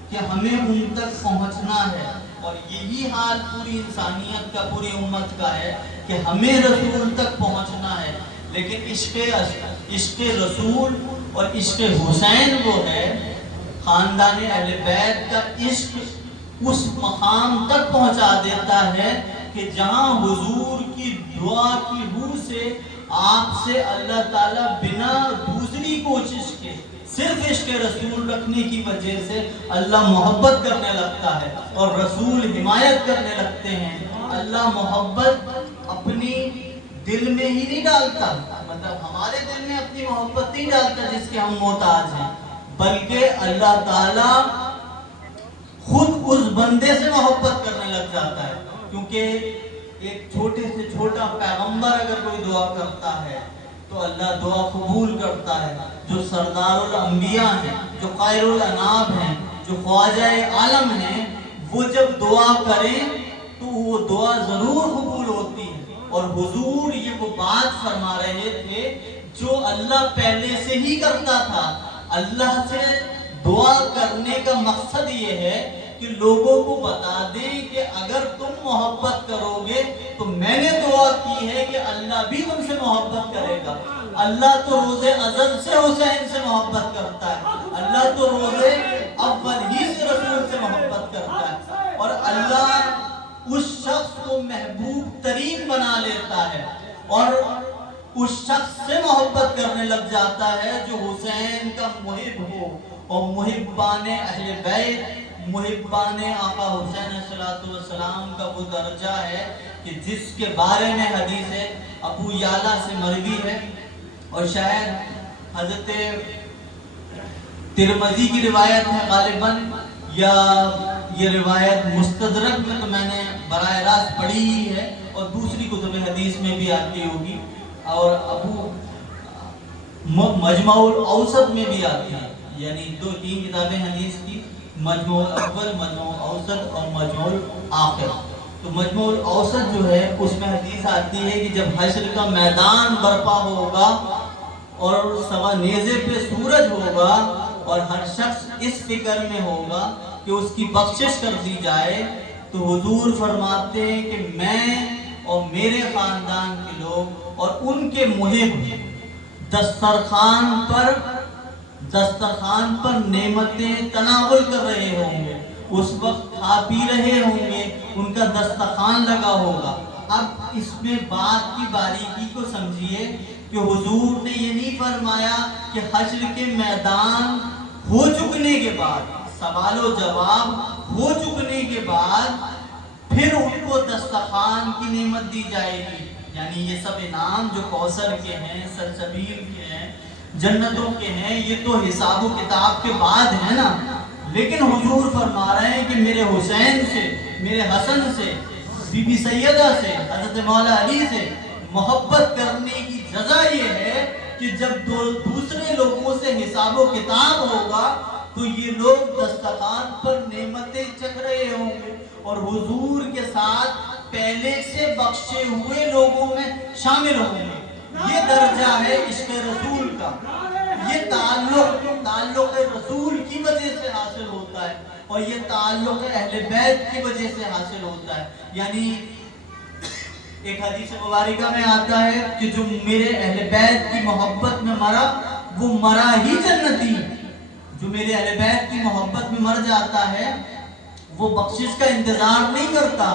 کہ ہمیں ان تک پہنچنا ہے، اور یہی حال پوری انسانیت کا، پوری امت کا ہے کہ ہمیں رسول تک پہنچنا ہے، لیکن عشق رسول اور عشق حسین وہ ہے، خاندان اہل بیت کا عشق اس مقام تک پہنچا دیتا ہے کہ جہاں حضور کی دعا کی روح سے آپ سے اللہ تعالیٰ بنا دوسری کوشش کے صرف عشق رسول رکھنے کی وجہ سے اللہ محبت کرنے لگتا ہے اور رسول حمایت کرنے لگتے ہیں۔ اللہ محبت اپنی دل میں ہی نہیں ڈالتا، مطلب ہمارے دل میں اپنی محبت نہیں ڈالتا جس کے ہم محتاج ہیں، بلکہ اللہ تعالیٰ خود اس بندے سے محبت کرنے لگ جاتا ہے، کیونکہ ایک چھوٹے سے چھوٹا پیغمبر اگر کوئی دعا کرتا ہے تو اللہ دعا قبول کرتا ہے۔ جو سردار الانبیاء ہیں، جو خیر الانام ہیں، جو خواجہ عالم ہیں، وہ جب دعا کریں تو وہ دعا ضرور قبول ہوتی ہے۔ اور حضور یہ وہ بات فرما رہے تھے جو اللہ پہلے سے ہی کرتا تھا۔ اللہ سے دعا کرنے کا مقصد یہ ہے کہ لوگوں کو بتا دیں کہ اگر تم محبت کرو گے تو میں نے دعا کی ہے کہ اللہ بھی تم سے محبت کرے گا۔ اللہ تو روز ازل سے حسین سے محبت کرتا ہے، اللہ تو روز اول ہی سے رسول سے محبت کرتا ہے، اور اللہ اس شخص کو محبوب ترین بنا لیتا ہے اور اس شخص سے محبت کرنے لگ جاتا ہے جو حسین کا محب ہو، اور محبان اہل بیت، محبان آقا حسین صلی اللہ علیہ وسلم کا وہ درجہ ہے کہ جس کے بارے میں حدیث ابو یعلا سے مروی ہے، اور شاید حضرت ترمذی کی روایت ہے غالباً، یا یہ روایت مستدرک میں تو میں نے براہ راست پڑھی ہی ہے اور دوسری کتب حدیث میں بھی آتی ہوگی، اور ابو مجمع الاوسط میں بھی آتی ہے، یعنی دو تین کتابیں حدیث کی، مجموع الاول، مجموع الاوسط اور مجموع الاخر۔ تو مجموع الاوسط جو ہے اس میں حدیث آتی ہے کہ جب حشر کا میدان برپا ہوگا اور سوا نیزے پہ سورج ہوگا اور ہر شخص اس فکر میں ہوگا کہ اس کی بخشش کر دی جائے، تو حضور فرماتے ہیں کہ میں اور میرے خاندان کے لوگ اور ان کے محب دسترخوان پر نعمتیں تناول کر رہے ہوں گے، اس وقت کھا پی رہے ہوں گے، ان کا دسترخوان لگا ہوگا، اب اس میں بات کی باریکی کو سمجھیے کہ حضور نے یہ نہیں فرمایا کہ حشر کے میدان ہو چکنے کے بعد، سوال و جواب ہو چکنے کے بعد پھر ان کو دسترخوان کی نعمت دی جائے گی، یعنی یہ سب انعام جو کوثر کے ہیں، سلسبیل کے ہیں، جنتوں کے ہیں، یہ تو حساب و کتاب کے بعد ہے نا۔ لیکن حضور فرما رہے ہیں کہ میرے حسین سے، میرے حسن سے، بی بی سیدہ سے، حضرت مولا علی سے محبت کرنے کی جزا یہ ہے کہ جب دوسرے لوگوں سے حساب و کتاب ہوگا تو یہ لوگ دسترخوان پر نعمتیں چکھ رہے ہوں گے اور حضور کے ساتھ پہلے سے بخشے ہوئے لوگوں میں شامل ہوں گے۔ یہ درجہ ہے عشق رسول کا، یہ تعلق رسول کی وجہ سے حاصل ہوتا ہے اور یہ تعلق اہل بیت کی وجہ سے حاصل ہوتا ہے۔ یعنی ایک حدیث مبارکہ میں آتا ہے کہ جو میرے اہل بیت کی محبت میں مرا وہ مرا ہی جنتی، جو میرے اہل بیت کی محبت میں مر جاتا ہے وہ بخشش کا انتظار نہیں کرتا،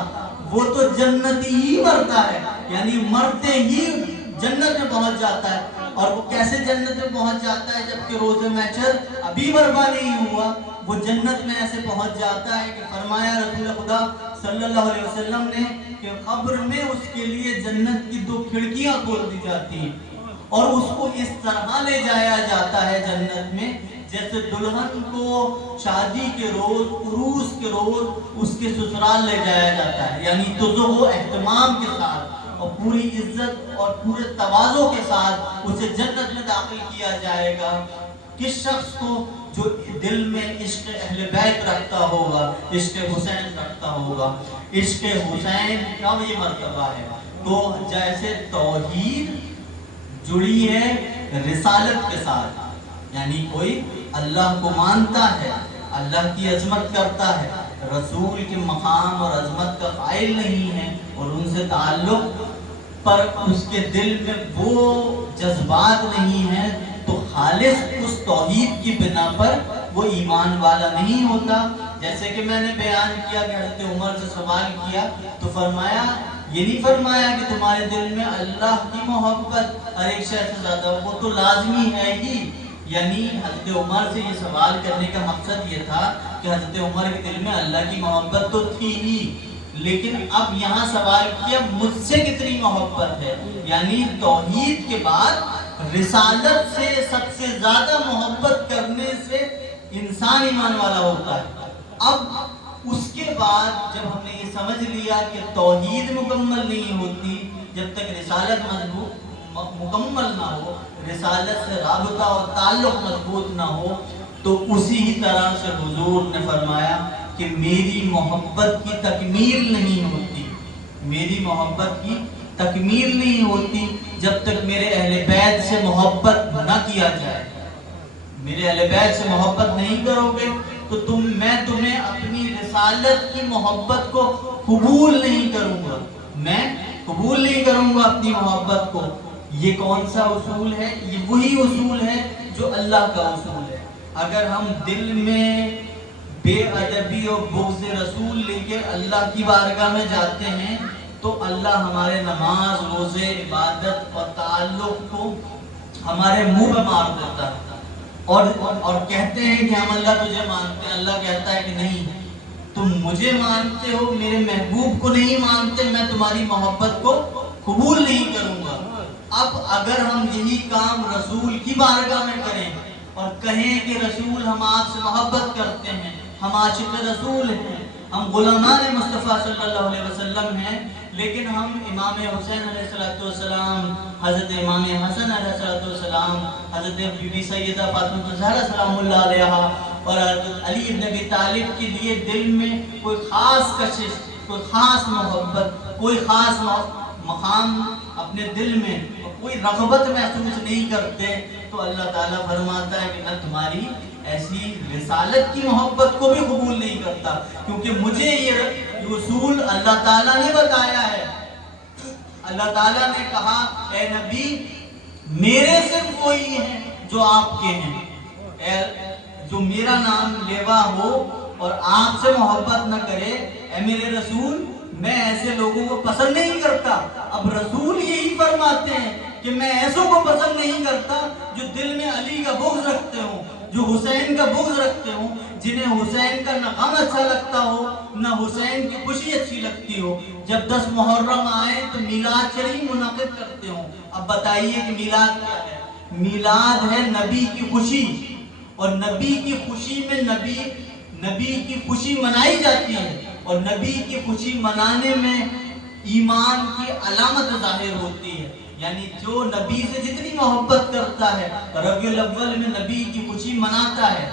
وہ تو جنتی ہی مرتا ہے، یعنی مرتے ہی جنت میں پہنچ جاتا ہے۔ اور وہ کیسے جنت میں پہنچ جاتا ہے جبکہ روز محشر ابھی برپا نہیں ہوا؟ وہ جنت میں ایسے پہنچ جاتا ہے کہ فرمایا رسول خدا صلی اللہ علیہ وسلم نے کہ قبر میں اس کے لیے جنت کی 2 کھڑکیاں کھول دی جاتی ہیں اور اس کو اس طرح لے جایا جاتا ہے جنت میں جیسے دلہن کو شادی کے روز، عروس کے روز اس کے سسرال لے جایا جاتا ہے، یعنی تو وہ اہتمام کے ساتھ اور پوری عزت اور پورے تواضع کے ساتھ اسے جنت میں داخل کیا جائے گا۔ کس شخص کو؟ جو دل میں عشق اہل بیت رکھتا ہوگا، عشق حسین رکھتا ہوگا۔ عشق حسین کا یہ مرتبہ ہے۔ تو جیسے توحید جڑی ہے رسالت کے ساتھ، یعنی کوئی اللہ کو مانتا ہے، اللہ کی عظمت کرتا ہے، رسول کے مقام اور عظمت کا قائل نہیں ہے اور ان سے تعلق پر اس کے دل میں وہ جذبات نہیں ہیں تو خالص اس توحید کی بنا پر وہ ایمان والا نہیں ہوتا۔ جیسے کہ میں نے بیان کیا کہ حضرت عمر سے سوال کیا تو فرمایا، یہ نہیں فرمایا کہ تمہارے دل میں اللہ کی محبت ہر ایک شے سے زیادہ، وہ تو لازمی ہے ہی۔ یعنی حضرت عمر سے یہ سوال کرنے کا مقصد یہ تھا کہ حضرت عمر کے دل میں اللہ کی محبت تو تھی ہی، لیکن اب یہاں سوال کیا مجھ سے کتنی محبت ہے، یعنی توحید کے بعد رسالت سے سب سے زیادہ محبت کرنے سے انسان ایمان والا ہوتا ہے۔ اب اس کے بعد جب ہم نے یہ سمجھ لیا کہ توحید مکمل نہیں ہوتی جب تک رسالت مکمل نہ ہو، رسالت سے رابطہ اور تعلق مضبوط نہ ہو، تو اسی طرح سے حضور نے فرمایا کہ میری محبت کی تکمیل نہیں ہوتی، میری محبت کی تکمیل نہیں ہوتی جب تک میرے اہل بیت سے محبت نہ کیا جائے۔ میرے اہل بیت سے محبت نہیں کرو گے تو میں تمہیں اپنی رسالت کی محبت کو قبول نہیں کروں گا، میں قبول نہیں کروں گا اپنی محبت کو۔ یہ کون سا اصول ہے؟ یہ وہی اصول ہے جو اللہ کا اصول ہے۔ اگر ہم دل میں بے ادبی اور بغض رسول لے کے اللہ کی بارگاہ میں جاتے ہیں تو اللہ ہمارے نماز، روزے، عبادت اور تعلق کو ہمارے منہ پہ مار دیتا ہے اور کہتے ہیں کہ ہم اللہ تجھے مانتے ہیں۔ اللہ کہتا ہے کہ نہیں، تم مجھے مانتے ہو، میرے محبوب کو نہیں مانتے، میں تمہاری محبت کو قبول نہیں کروں گا۔ اب اگر ہم یہی کام رسول کی بارگاہ میں کریں اور کہیں کہ رسول ہم آپ سے محبت کرتے ہیں، ہم عاشق رسول ہیں، ہم غلامان مصطفیٰ صلی اللہ علیہ وسلم ہیں، لیکن ہم امام حسین علیہ السلام، حضرت امام حسن علیہ السلام، حضرت بی بی سیدہ فاطمہ الزہرا سلام اللہ علیہا اور حضرت علی ابن ابی طالب کے لیے دل میں کوئی خاص کشش، کوئی خاص محبت، کوئی خاص مقام اپنے دل میں کوئی رغبت محسوس نہیں کرتے، تو اللہ تعالیٰ فرماتا ہے کہ میں تمہاری ایسی رسالت کی محبت کو بھی قبول نہیں کرتا، کیونکہ مجھے یہ اصول اللہ تعالیٰ نے بتایا ہے۔ اللہ تعالیٰ نے کہا اے نبی میرے صرف وہی ہیں جو آپ کے ہیں، جو میرا نام لیوا ہو اور آپ سے محبت نہ کرے، اے میرے رسول میں ایسے لوگوں کو پسند نہیں کرتا. اب رسول یہی فرماتے ہیں کہ میں ایسوں کو پسند نہیں کرتا جو دل میں علی کا بغض رکھتے ہوں, جو حسین کا بغض رکھتے ہوں, جنہیں حسین کا نہ غم اچھا لگتا ہو نہ حسین کی خوشی اچھی لگتی ہو. جب 10 محرم آئے تو میلاد شریف منعقد کرتے ہوں. اب بتائیے کہ میلاد کیا ہے؟ میلاد ہے نبی کی خوشی, اور نبی کی خوشی میں نبی کی خوشی منائی جاتی ہے, اور نبی کی خوشی منانے میں ایمان کی علامت ظاہر ہوتی ہے. یعنی جو نبی سے جتنی محبت کرتا ہے ربیع الاول میں نبی کی خوشی مناتا ہے.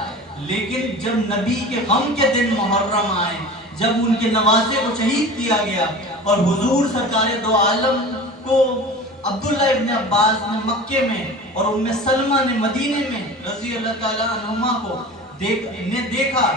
لیکن جب نبی کے غم کے دن محرم آئے, جب ان کے نواسے کو شہید کیا گیا, اور حضور سرکار دو عالم کو عبداللہ ابن عباس نے مکے میں اور ام سلمہ نے مدینے میں رضی اللہ تعالیٰ عنہما کو دیکھا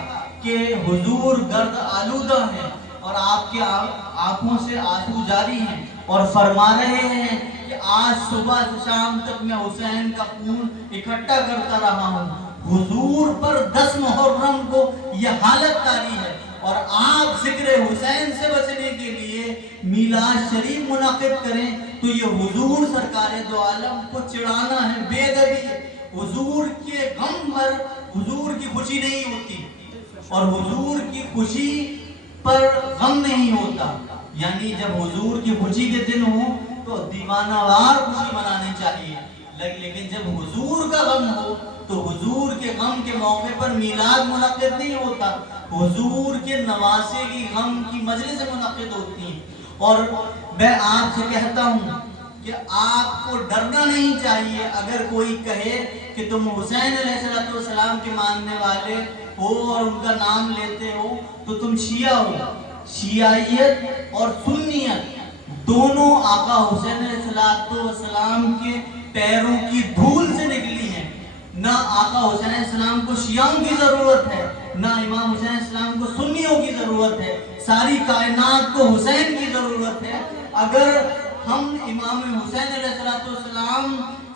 کہ حضور گرد آلودہ ہیں اور آپ کے آنکھوں سے آنسو جاری ہیں, اور فرما رہے ہیں کہ آج صبح سے شام تک میں حسین کا خون اکٹھا کرتا رہا ہوں. حضور پر 10 محرم کو یہ حالت طاری ہے, اور آپ ذکر حسین سے بچنے کے لیے میلاد شریف منعقد کریں تو یہ حضور سرکار دو عالم کو چڑھانا ہے, بے ادبی ہے. حضور کے غم پر حضور کی خوشی نہیں ہوتی, اور حضور کی خوشی پر غم نہیں ہوتا. یعنی جب حضور کی خوشی کے دن ہو تو دیوانہ وار خوشی منانی چاہیے, لیکن جب حضور کا غم ہو تو حضور کے غم کے موقع پر میلاد منعقد نہیں ہوتا, حضور کے نواسے کی غم کی مجلس منعقد ہوتی ہیں. اور میں آپ سے کہتا ہوں کہ آپ کو ڈرنا نہیں چاہیے اگر کوئی کہے کہ تم حسین علیہ السلام کے ماننے والے ہو اور ان کا نام لیتے ہو تو تم شیعہ ہو. شیعیت اور سنیت دونوں آقا حسین علیہ السلام کے پیروں کی دھول سے نکلی ہیں. نہ آقا حسین علیہ السلام کو شیعوں کی ضرورت ہے, نہ امام حسین علیہ السلام کو سنیوں کی ضرورت ہے, ساری کائنات کو حسین کی ضرورت ہے. اگر ہم امام حسین علیہ السلام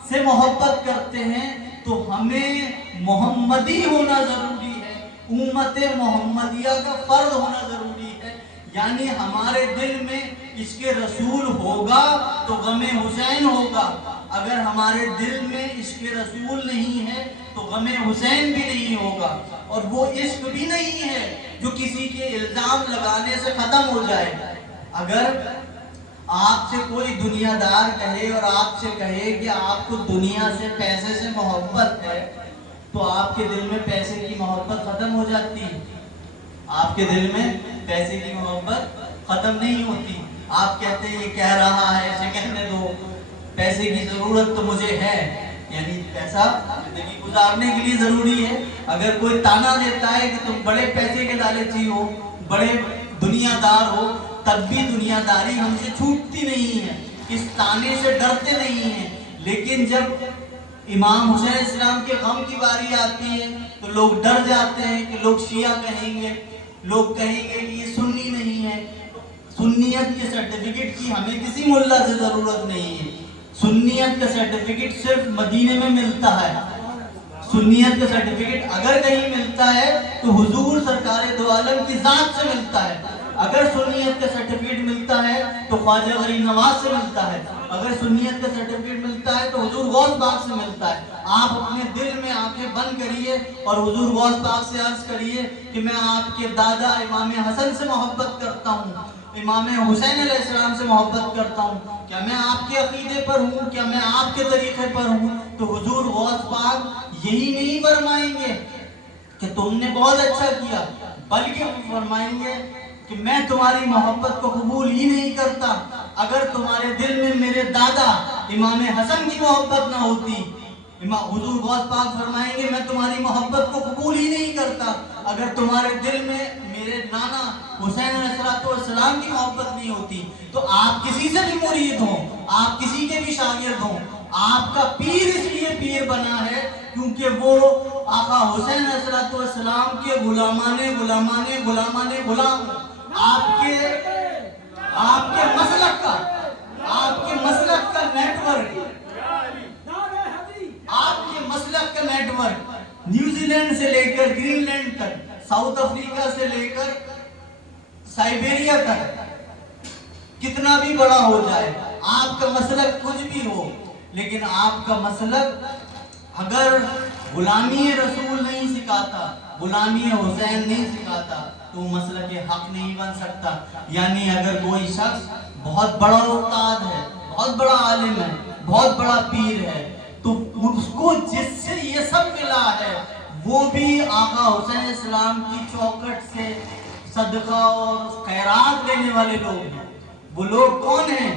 سے محبت کرتے ہیں تو ہمیں محمدی ہونا ضروری ہے, امت محمدیہ کا فرد ہونا ضروری ہے. یعنی ہمارے دل میں عشق رسول ہوگا تو غم حسین ہوگا, اگر ہمارے دل میں عشق رسول نہیں ہے تو غم حسین بھی نہیں ہوگا. اور وہ عشق بھی نہیں ہے جو کسی کے الزام لگانے سے ختم ہو جائے. اگر آپ سے کوئی دنیا دار کہے اور آپ سے کہے کہ آپ کو دنیا سے پیسے سے محبت ہے تو آپ کے دل میں پیسے کی محبت ختم ہو جاتی ہے, آپ کے دل میں پیسے کی محبت ختم نہیں ہوتی. آپ کہتے ہیں یہ کہہ رہا ہے اسے کہنے دو, پیسے کی ضرورت تو مجھے ہے, یعنی پیسہ زندگی گزارنے کے لیے ضروری ہے. اگر کوئی تانا دیتا ہے کہ تم بڑے پیسے کے لالچی ہو, بڑے دنیا دار ہو, تب بھی دنیا داری ہم سے چھوٹتی نہیں ہے, اس تانے سے ڈرتے نہیں ہیں. لیکن جب امام حسین علیہ السلام کے غم کی باری آتی ہے تو لوگ ڈر جاتے ہیں کہ لوگ شیعہ کہیں گے, لوگ کہیں گے کہ یہ سنی نہیں ہے. سنیت کے سرٹیفکیٹ کی ہمیں کسی ملا سے ضرورت نہیں ہے. سنیت کا سرٹیفکیٹ صرف مدینے میں ملتا ہے. سنیت کا سرٹیفکیٹ اگر کہیں ملتا ہے تو حضور سرکار دو عالم کی ذات سے ملتا ہے. اگر سنیت کا سرٹیفکیٹ ملتا ہے تو خواجہ غریب نواز سے ملتا ہے. اگر سنیت کا سرٹیفکیٹ ملتا ہے تو حضور غوث پاک سے ملتا ہے. آپ اپنے دل میں آنکھیں بند کریے اور حضور غوث پاک سے عرض کریے کہ میں آپ کے دادا امام حسن سے محبت کرتا ہوں, امام حسین علیہ السلام سے محبت کرتا ہوں, کیا میں آپ کے عقیدے پر ہوں, کیا میں آپ کے طریقے پر ہوں؟ تو حضور غوث پاک یہی نہیں فرمائیں گے کہ تم نے بہت اچھا کیا, بلکہ فرمائیں گے کہ میں تمہاری محبت کو قبول ہی نہیں کرتا. اگر تمہارے دل میں میرے دادا امام حسن کی محبت نہ ہوتی, حضور غوث پاک فرمائیں گے میں تمہاری محبت کو قبول ہی نہیں کرتا. اگر تمہارے دل میں میرے نانا حسین علیہ السلام کی محبت نہیں ہوتی تو آپ کسی سے بھی مرید ہوں, آپ کسی کے بھی شاگرد ہوں, آپ کا پیر اس لیے پیر بنا ہے کیونکہ وہ آقا حسین علیہ السلام کے غلامان غلام. آپ کے مسلک کا نیٹ ورک, آپ کے مسلک کا نیٹ ورک نیوزی لینڈ سے لے کر گرین لینڈ تک, ساؤتھ افریقہ سے لے کر سائبیریا تک, کتنا بھی بڑا ہو جائے، آپ کا مسلک کچھ بھی ہو، لیکن آپ کا مسلک اگر غلامی رسول نہیں سکھاتا، غلامی حسین نہیں سکھاتا، تو مسلک حق نہیں بن سکتا۔ یعنی اگر کوئی شخص بہت بڑا استاد ہے، بہت بڑا عالم ہے، بہت بڑا پیر ہے، تو اس کو جس سے یہ سب ملا ہے وہ بھی آقا حسین اسلام کی چوکھٹ سے صدقہ اور خیرات دینے والے لوگ ہیں۔ وہ لوگ کون ہیں؟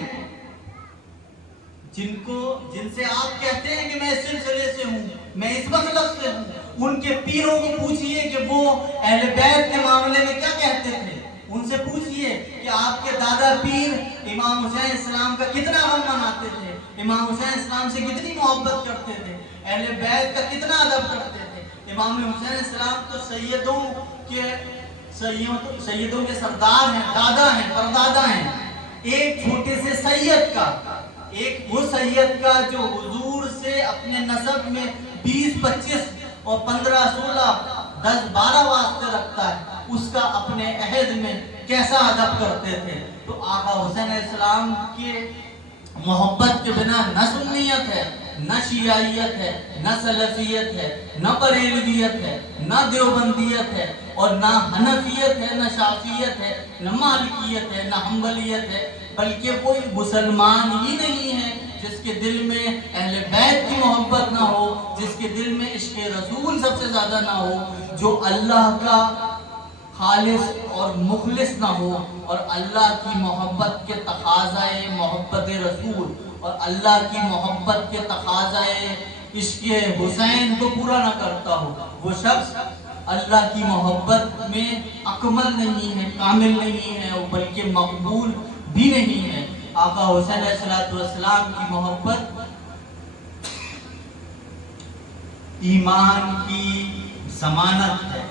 جن سے آپ کہتے ہیں کہ میں اس سلسلے سے ہوں، میں اس مسلک سے ہوں، ان کے پیروں کو پوچھئے کہ وہ اہل بیت کے معاملے میں کیا کہتے تھے۔ ان سے پوچھئے کہ آپ کے دادا پیر امام حسین اسلام کا کتنا غم مناتے تھے، امام حسین اسلام سے کتنی محبت کرتے تھے، اہل بیت کا کتنا ادب کرتے تھے۔ امام حسین اسلام تو سیدوں کے سردار ہیں، دادا ہیں، پردادا ہیں۔ ایک چھوٹے سے سید کا، ایک وہ سید کا جو حضور سے اپنے نسب میں 20 25 اور 15 16 10 12 واسطے رکھتا ہے، اس کا اپنے عہد میں کیسا ادب کرتے تھے۔ تو آقا حسین السلام کے محبت کے بنا نہ سنیت ہے، نہ شیعیت ہے، نہ سلفیت ہے، نہ بریلویت ہے، نہ دیوبندیت ہے، اور نہ حنفیت ہے، نہ شافعیت ہے، نہ مالکیت ہے، نہ حنبلیت ہے، بلکہ کوئی مسلمان ہی نہیں ہے جس کے دل میں اہل بیت کی محبت نہ ہو، جس کے دل میں عشق رسول سب سے زیادہ نہ ہو، جو اللہ کا خالص اور مخلص نہ ہو، اور اللہ کی محبت کے تقاضائے محبت رسول اور اللہ کی محبت کے تقاضائے عشق حسین کو پورا نہ کرتا ہو، وہ شخص اللہ کی محبت میں اکمل نہیں ہے، کامل نہیں ہے، بلکہ مقبول بھی نہیں ہے۔ آقا حسین علیہ السلام کی محبت ایمان کی ضمانت ہے،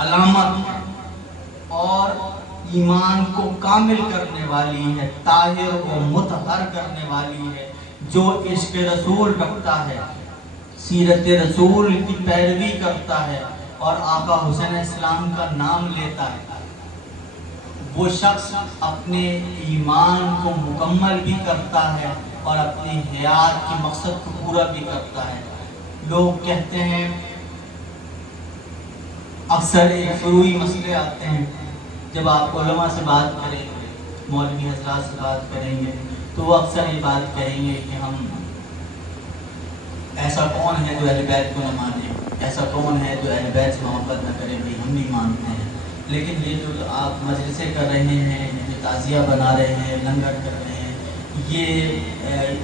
علامت، اور ایمان کو کامل کرنے والی ہے، طاہر و مطہر کرنے والی ہے۔ جو عشق رسول رکھتا ہے، سیرت رسول کی پیروی کرتا ہے اور آقا حسین اسلام کا نام لیتا ہے، وہ شخص اپنے ایمان کو مکمل بھی کرتا ہے اور اپنی حیات کی مقصد کو پورا بھی کرتا ہے۔ لوگ کہتے ہیں، اکثر ایک فروعی مسئلے آتے ہیں، جب آپ علماء سے بات کریں گے، مولوی حضرات سے بات کریں گے، تو وہ اکثر یہ بات کہیں گے کہ ہم ایسا کون ہے جو اہل بیت کو نہ مانے، ایسا کون ہے جو اہل بیت سے محبت نہ کرے، بھئی ہم بھی مانتے ہیں۔ لیکن یہ جو آپ مجلسیں کر رہے ہیں، یہ تعزیہ بنا رہے ہیں، لنگر کر رہے ہیں،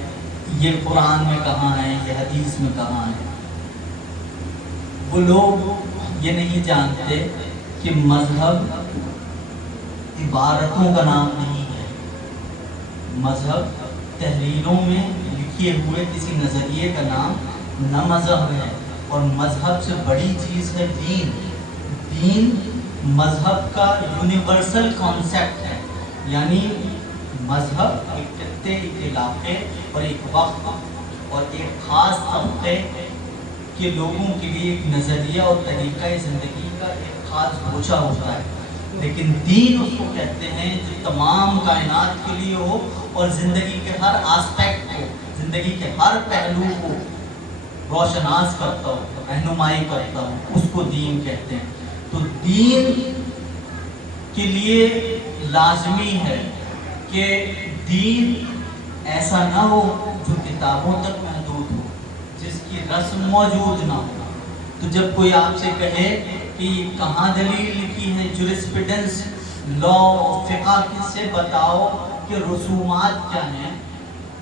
یہ قرآن میں کہاں ہے، یہ حدیث میں کہاں ہے؟ وہ لوگ یہ نہیں جانتے کہ مذہب عبارتوں کا نام نہیں ہے، مذہب تحریروں میں لکھے ہوئے کسی نظریے کا نام نہ مذہب ہے، اور مذہب سے بڑی چیز ہے دین۔ دین مذہب کا یونیورسل کانسیپٹ ہے، یعنی مذہب ایک خطے، ایک علاقے اور ایک وقت اور ایک خاص طبقے کے لوگوں کے لیے ایک نظریہ اور طریقہ زندگی کا ایک خاص گوشہ ہوتا ہے، لیکن دین اس کو کہتے ہیں جو تمام کائنات کے لیے ہو اور زندگی کے ہر آسپیکٹ کو، زندگی کے ہر پہلو کو روشناس کرتا ہو، رہنمائی کرتا ہو، اس کو دین کہتے ہیں۔ تو دین کے لیے لازمی ہے کہ دین ایسا نہ ہو جو کتابوں تک محدود ہو، جس کی رسم موجود نہ ہو۔ تو جب کوئی آپ سے کہے کہ کہاں دلیل لکھی ہے، جورسپیڈنس، لا، فقہ سے بتاؤ کہ رسومات کیا ہیں،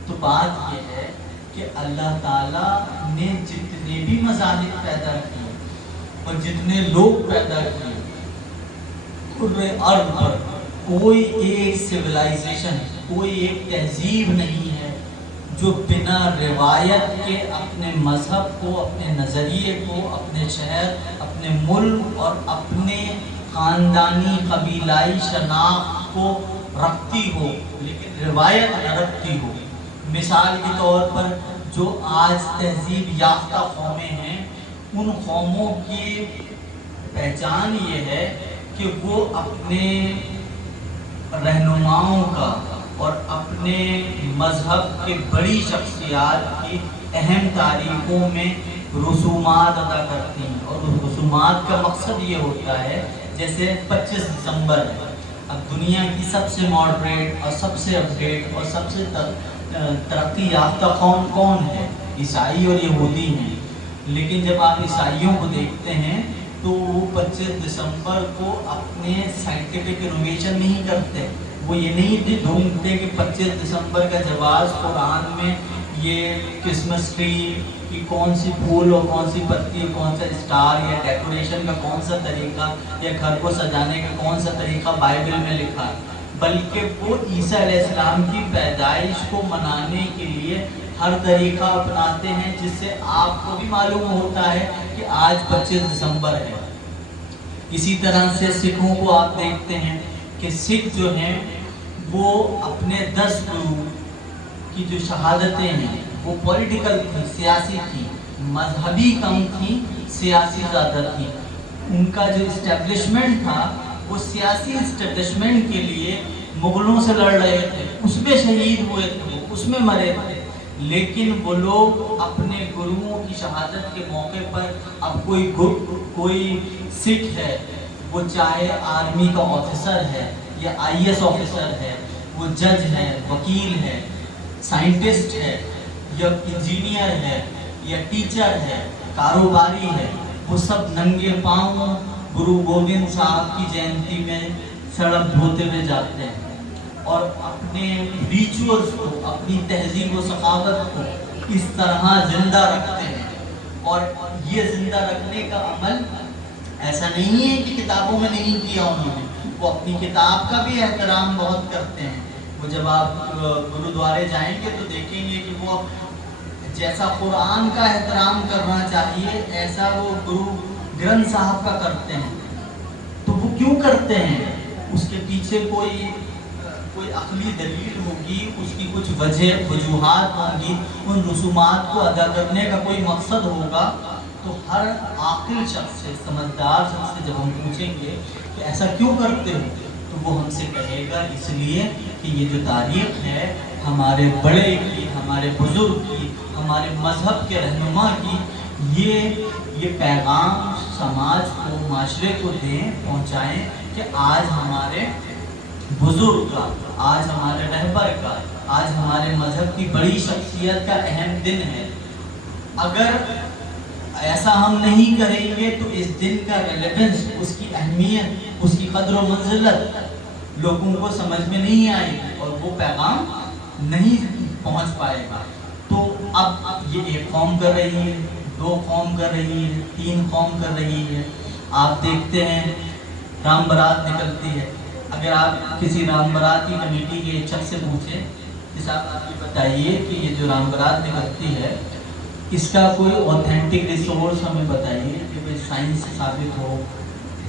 تو بات یہ ہے کہ اللہ تعالیٰ نے جتنے بھی مذاہب پیدا کیے اور جتنے لوگ پیدا کیے، پورے ارض پر کوئی ایک سیولائزیشن، کوئی ایک تہذیب نہیں ہے جو بنا روایت کے اپنے مذہب کو، اپنے نظریے کو، اپنے شہر، اپنے ملک اور اپنے خاندانی قبیلائی شناخت کو رکھتی ہو، لیکن روایت نہ رکھتی ہو۔ مثال کے طور پر جو آج تہذیب یافتہ قومیں ہیں، ان قوموں کی پہچان یہ ہے کہ وہ اپنے رہنماؤں کا، اور اپنے مذہب کے بڑی شخصیات کی اہم تاریخوں میں رسومات ادا کرتی ہیں، اور رسومات کا مقصد یہ ہوتا ہے جیسے 25 دسمبر ہے، اب دنیا کی سب سے ماڈریٹ اور سب سے اپڈیٹ اور سب سے ترقی یافتہ قوم کون ہے؟ عیسائی اور یہودی ہیں، لیکن جب آپ عیسائیوں کو دیکھتے ہیں تو وہ 25 دسمبر کو اپنے سائنٹیفک انوویشن نہیں کرتے، وہ یہ نہیں ڈھونڈتے کہ 25 دسمبر کا جواز قرآن میں یہ کرسمس ٹری کی کون سی پھول اور کون سی پتی، کون سا اسٹار یا ڈیکوریشن کا کون سا طریقہ یا گھر کو سجانے کا کون سا طریقہ بائبل میں لکھا ہے، بلکہ وہ عیسیٰ علیہ السلام کی پیدائش کو منانے کے لیے ہر طریقہ اپناتے ہیں، جس سے آپ کو بھی معلوم ہوتا ہے کہ آج 25 دسمبر ہے۔ اسی طرح سے سکھوں کو آپ دیکھتے ہیں کہ سکھ جو ہیں وہ اپنے 10 گرو کی جو شہادتیں ہیں وہ پولیٹیکل تھی، سیاسی تھی، مذہبی کم تھی، سیاسی زیادہ تھی۔ ان کا جو اسٹیبلشمنٹ تھا وہ سیاسی اسٹیبلشمنٹ کے لیے مغلوں سے لڑ رہے تھے، اس میں شہید ہوئے تھے، اس میں مرے تھے، لیکن وہ لوگ اپنے گروؤں کی شہادت کے موقع پر اب کوئی سکھ ہے، وہ چاہے آرمی کا آفیسر ہے یا IAS آفیسر ہے، وہ جج ہے، وکیل ہے، سائنٹسٹ ہے یا انجینئر ہے یا ٹیچر ہے، کاروباری ہے، وہ سب ننگے پاؤں گرو گوبند صاحب کی جینتی میں سڑک دھوتے ہوئے جاتے ہیں اور اپنے ریچولز کو، اپنی تہذیب و ثقافت کو اس طرح زندہ رکھتے ہیں۔ اور یہ زندہ رکھنے کا عمل ایسا نہیں ہے کہ کتابوں میں نہیں کیا انہوں نے، وہ اپنی کتاب کا بھی احترام بہت کرتے ہیں۔ وہ جب آپ گرودوارے جائیں گے تو دیکھیں گے کہ وہ جیسا قرآن کا احترام کرنا چاہیے ایسا وہ گرو گرنتھ صاحب کا کرتے ہیں۔ تو وہ کیوں کرتے ہیں؟ اس کے پیچھے کوئی عقلی دلیل ہوگی، اس کی کچھ وجوہات ہوں گی، ان رسومات کو ادا کرنے کا کوئی مقصد ہوگا۔ تو ہر عاقل شخص سے، سمجھدار شخص سے جب ہم پوچھیں گے کہ ایسا کیوں کرتے ہو تو وہ ہم سے کہے گا اس لیے کہ یہ جو تاریخ ہے ہمارے بڑے کی، ہمارے بزرگ کی، ہمارے مذہب کے رہنما کی، یہ پیغام سماج کو، معاشرے کو دیں، پہنچائیں کہ آج ہمارے بزرگ کا، آج ہمارے رہبر کا، آج ہمارے مذہب کی بڑی شخصیت کا اہم دن ہے۔ اگر ایسا ہم نہیں کریں گے تو اس دن کا ریلیونس، اس کی اہمیت، اس کی قدر و منزلت لوگوں کو سمجھ میں نہیں آئے گی اور وہ پیغام نہیں پہنچ پائے گا۔ تو اب یہ ایک قوم کر رہی ہے، 2 قوم کر رہی ہے، 3 قوم کر رہی ہے۔ آپ دیکھتے ہیں رام برات نکلتی ہے، اگر آپ کسی رام براتی کمیٹی کے ایک شخص سے پوچھیں کہ صاحب آپ یہ بتائیے کہ یہ جو رام برات نکلتی ہے اس کا کوئی اوتھینٹک ریسورس ہمیں بتائیے کہ کوئی سائنس سے ثابت ہو،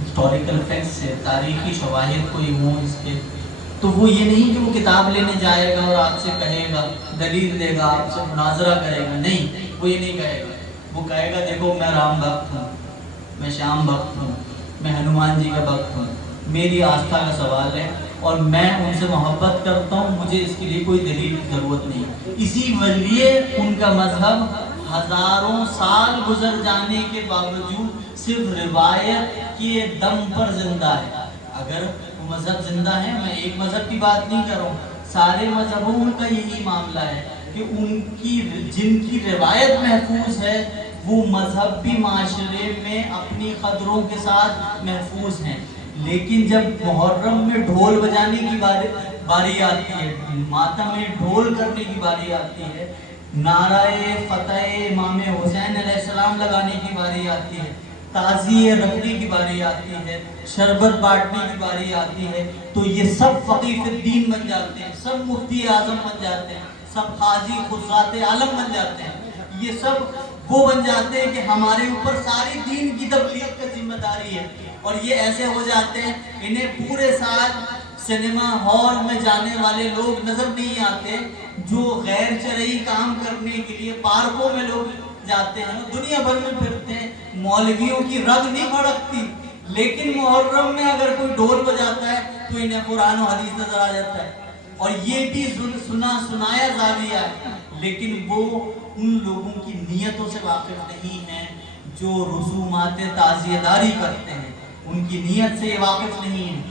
ہسٹوریکل فیکٹس سے، تاریخی شواہد کوئی ہوں اس کے، تو وہ یہ نہیں کہ وہ کتاب لینے جائے گا اور آپ سے کہے گا، دلیل دے گا، آپ سے مناظرہ کرے گا، نہیں، وہ یہ نہیں کہے گا۔ وہ کہے گا دیکھو میں رام بھکت ہوں، میں شیام بھکت ہوں، میں ہنومان جی کا بھکت ہوں، میری آستھا کا سوال ہے اور میں ان سے محبت کرتا ہوں، مجھے اس کے لیے کوئی دلیل کی ضرورت نہیں۔ اسی لیے ان کا مذہب ہزاروں سال گزر جانے کے باوجود صرف روایت کے دم پر زندہ ہے۔ اگر وہ مذہب زندہ ہے، میں ایک مذہب کی بات نہیں کر رہا ہوں، سارے مذہبوں کا یہی معاملہ ہے کہ ان کی جن کی روایت محفوظ ہے وہ مذہب بھی معاشرے میں اپنی قدروں کے ساتھ محفوظ ہیں۔ لیکن جب محرم میں ڈھول بجانے کی باری آتی ہے، ماتم میں ڈھول کرنے کی باری آتی ہے، نعرہ فتح امام حسین علیہ السلام لگانے کی باری آتی ہے، تعزیہ رکھنے کی باری آتی ہے، شربت بانٹنے کی باری آتی ہے، تو یہ سب فقیہ فی الدین بن جاتے ہیں، سب مفتی اعظم بن جاتے ہیں، سب قاضی قضات عالم بن جاتے ہیں۔ یہ سب وہ بن جاتے ہیں کہ ہمارے اوپر ساری دین کی تبلیغ کا ذمہ داری ہے، اور یہ ایسے ہو جاتے ہیں انہیں پورے سال سینما ہال میں جانے والے لوگ نظر نہیں آتے، جو غیر شرعی کام کرنے کے لیے پارکوں میں لوگ جاتے ہیں، دنیا بھر میں پھرتے ہیں، مولویوں کی رگ نہیں بھڑکتی، لیکن محرم میں اگر کوئی ڈھول بجاتا ہے تو انہیں قرآن و حدیث نظر آ جاتا ہے۔ اور یہ بھی سنا سنایا زاویہ ہے، لیکن وہ ان لوگوں کی نیتوں سے واقف نہیں ہیں جو رسومات تعزیہ داری کرتے ہیں، ان کی نیت سے یہ واقف نہیں ہیں۔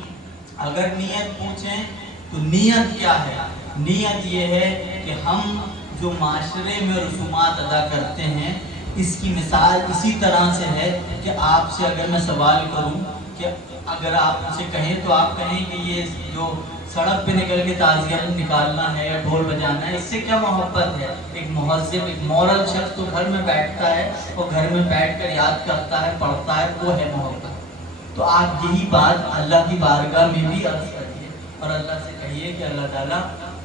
اگر نیت پوچھیں تو نیت کیا ہے؟ نیت یہ ہے کہ ہم جو معاشرے میں رسومات ادا کرتے ہیں، اس کی مثال اسی طرح سے ہے کہ آپ سے اگر میں سوال کروں کہ اگر آپ مجھ سے کہیں تو آپ کہیں کہ یہ جو سڑک پہ نکل کے تعزیہ نکالنا ہے یا ڈھول بجانا ہے، اس سے کیا محبت ہے؟ ایک مہذب، ایک مورل شخص تو گھر میں بیٹھتا ہے اور گھر میں بیٹھ کر یاد کرتا ہے، پڑھتا ہے، وہ ہے محبت۔ تو آپ یہی بات اللہ کی بارگاہ میں بھی عرض کریے اور اللہ سے کہیے کہ اللہ تعالیٰ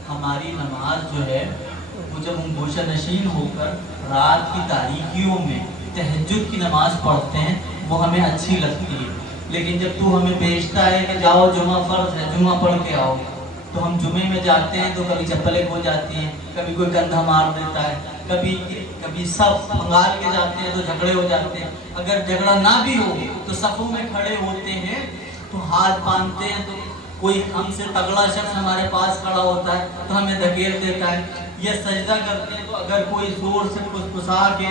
ہماری نماز جو ہے وہ جب ہم گوشہ نشین ہو کر رات کی تاریکیوں میں تہجد کی نماز پڑھتے ہیں وہ ہمیں اچھی لگتی ہے، لیکن جب تو ہمیں بھیجتا ہے کہ جاؤ جمعہ فرض ہے، جمعہ پڑھ کے آؤ، تو ہم جمعے میں جاتے ہیں تو کبھی چپلیں کھو جاتی ہیں، کبھی کوئی کندھا مار دیتا ہے، کبھی صف پھنگال کے جاتے ہیں تو جھگڑے ہو جاتے ہیں۔ اگر جھگڑا نہ بھی ہو تو صفوں میں کھڑے ہوتے ہیں تو ہاتھ باندھتے ہیں، تو کوئی ہم سے تگڑا شخص ہمارے پاس کھڑا ہوتا ہے تو ہمیں دھکیل دیتا ہے، یہ سجدہ کرتے ہیں تو اگر کوئی زور سے پھسپھسا کے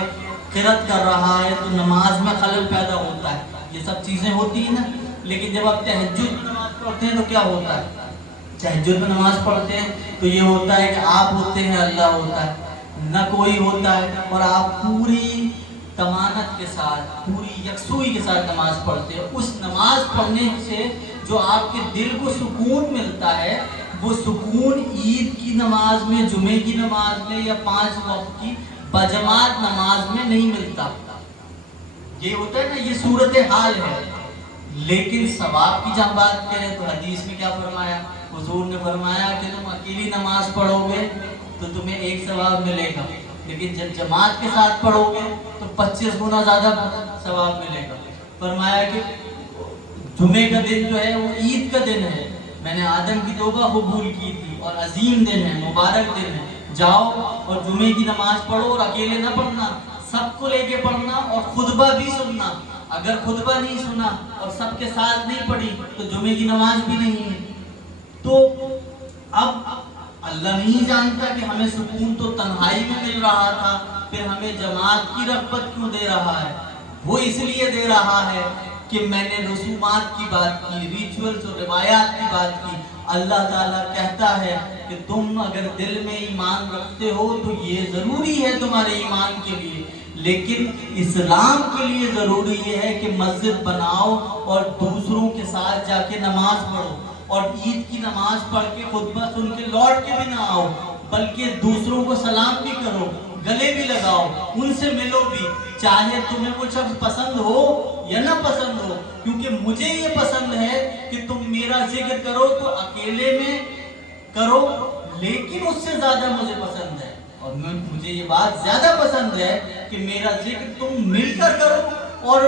قرات کر رہا ہے تو نماز میں خلل پیدا ہوتا ہے، یہ سب چیزیں ہوتی ہیں نا۔ لیکن جب آپ تہجد میں نماز پڑھتے ہیں تو کیا ہوتا ہے؟ تہجد میں نماز پڑھتے ہیں تو یہ ہوتا ہے کہ آپ ہوتے ہیں، اللہ ہوتا ہے، نہ کوئی ہوتا ہے، اور آپ پوری تمانت کے ساتھ، پوری یکسوئی کے ساتھ نماز پڑھتے ہیں۔ اس نماز پڑھنے سے جو آپ کے دل کو سکون ملتا ہے، وہ سکون عید کی نماز میں، جمعے کی نماز میں یا 5 وقت کی بجماعت نماز میں نہیں ملتا۔ یہ ہوتا ہے نا، یہ صورتحال ہے۔ لیکن ثواب کی جب بات کریں تو حدیث میں کیا فرمایا؟ حضور نے فرمایا کہ تم اکیلی نماز پڑھو گے تو تمہیں 1 ثواب ملے گا، لیکن جب جماعت کے ساتھ پڑھو گے تو 25 گنا زیادہ ثواب ملے گا۔ فرمایا کہ جمعے کا دن جو ہے وہ عید کا دن ہے، میں نے آدم کی توبہ قبول کی تھی اور عظیم دن ہے، مبارک دن ہے، جاؤ اور جمعے کی نماز پڑھو، اور اکیلے نہ پڑھنا، سب کو لے کے پڑھنا اور خطبہ بھی سننا۔ اگر خطبہ نہیں سنا اور سب کے ساتھ نہیں پڑھی تو جمعے کی نماز بھی نہیں ہے۔ تو اب اللہ نہیں جانتا کہ ہمیں سکون تو تنہائی میں مل رہا تھا، پھر ہمیں جماعت کی رغبت کیوں دے رہا ہے؟ وہ اس لیے دے رہا ہے کہ میں نے رسومات کی بات کی، ریچولز اور روایات کی بات کی۔ اللہ تعالیٰ کہتا ہے کہ تم اگر دل میں ایمان رکھتے ہو تو یہ ضروری ہے تمہارے ایمان کے لیے، لیکن اسلام کے لیے ضروری یہ ہے کہ مسجد بناؤ اور دوسروں کے ساتھ جا کے نماز پڑھو، اور عید کی نماز پڑھ کے خطبہ سن کے لوٹ کے بھی نہ آؤ، بلکہ دوسروں کو سلام بھی کرو، گلے بھی لگاؤ، ان سے ملو بھی، چاہے تمہیں وہ شخص پسند ہو یا نہ پسند ہو، کیونکہ مجھے یہ پسند ہے کہ تم میرا ذکر کرو تو اکیلے میں کرو، لیکن اس سے زیادہ مجھے پسند ہے، اور مجھے یہ بات زیادہ پسند ہے کہ میرا ذکر تم مل کر کرو اور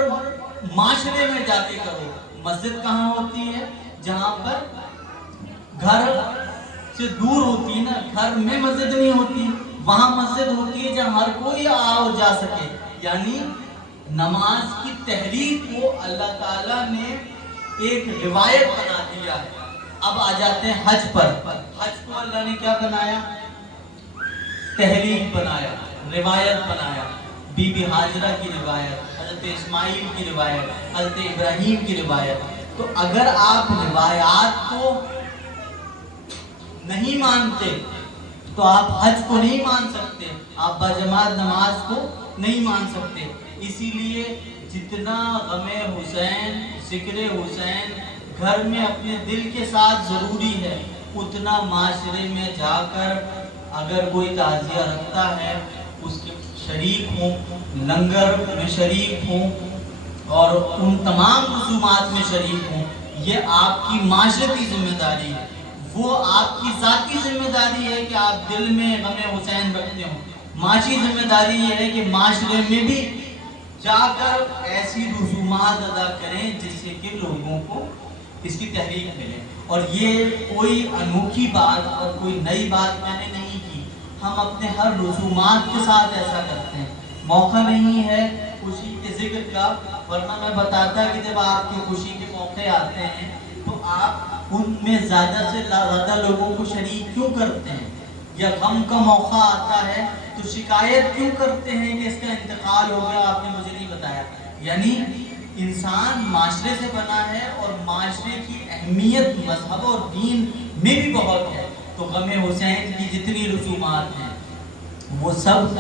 معاشرے میں جا کے کرو۔ مسجد کہاں ہوتی ہے؟ جہاں پر گھر سے دور ہوتی ہے نا، گھر میں مسجد نہیں ہوتی، وہاں مسجد ہوتی ہے جہاں ہر کوئی آ جا سکے۔ یعنی نماز کی تحریک کو اللہ تعالیٰ نے ایک روایت بنا دیا ہے۔ اب آ جاتے ہیں حج پر۔ حج کو اللہ نے کیا بنایا؟ تحریک بنایا، روایت بنایا۔ بی بی ہاجرہ کی روایت، حضرت اسماعیل کی روایت، حضرت ابراہیم کی روایت۔ تو اگر آپ روایات کو نہیں مانتے تو آپ حج کو نہیں مان سکتے، آپ بجماعت نماز کو نہیں مان سکتے۔ اسی لیے جتنا غم حسین، ذکر حسین گھر میں اپنے دل کے ساتھ ضروری ہے، اتنا معاشرے میں جا کر اگر کوئی تعزیہ رکھتا ہے اس کے شریک ہوں، لنگر میں شریک ہوں اور ان تمام رسومات میں شریک ہوں، یہ آپ کی معاشرتی ذمہ داری ہے۔ وہ آپ کی ذاتی ذمہ داری ہے کہ آپ دل میں غم حسین رکھتے ہوں، معاشی ذمہ داری یہ ہے کہ معاشرے میں بھی جا کر ایسی رسومات ادا کریں جس سے کہ لوگوں کو اس کی تحریک ملے۔ اور یہ کوئی انوکھی بات اور کوئی نئی بات میں نے نہیں کی، ہم اپنے ہر رسومات کے ساتھ ایسا کرتے ہیں۔ موقع نہیں ہے خوشی کے ذکر کا، ورنہ میں بتاتا کہ جب آپ کے خوشی کے موقع آتے ہیں تو آپ ان میں زیادہ سے زیادہ لوگوں کو شریک کیوں کرتے ہیں؟ یا غم کا موقع آتا ہے تو شکایت کیوں کرتے ہیں کہ اس کا انتقال ہو گیا، آپ نے مجھے نہیں بتایا؟ یعنی انسان معاشرے سے بنا ہے اور معاشرے کی اہمیت مذہب اور دین میں بھی بہت ہے. تو غم حسین کی جتنی رسومات ہیں وہ سب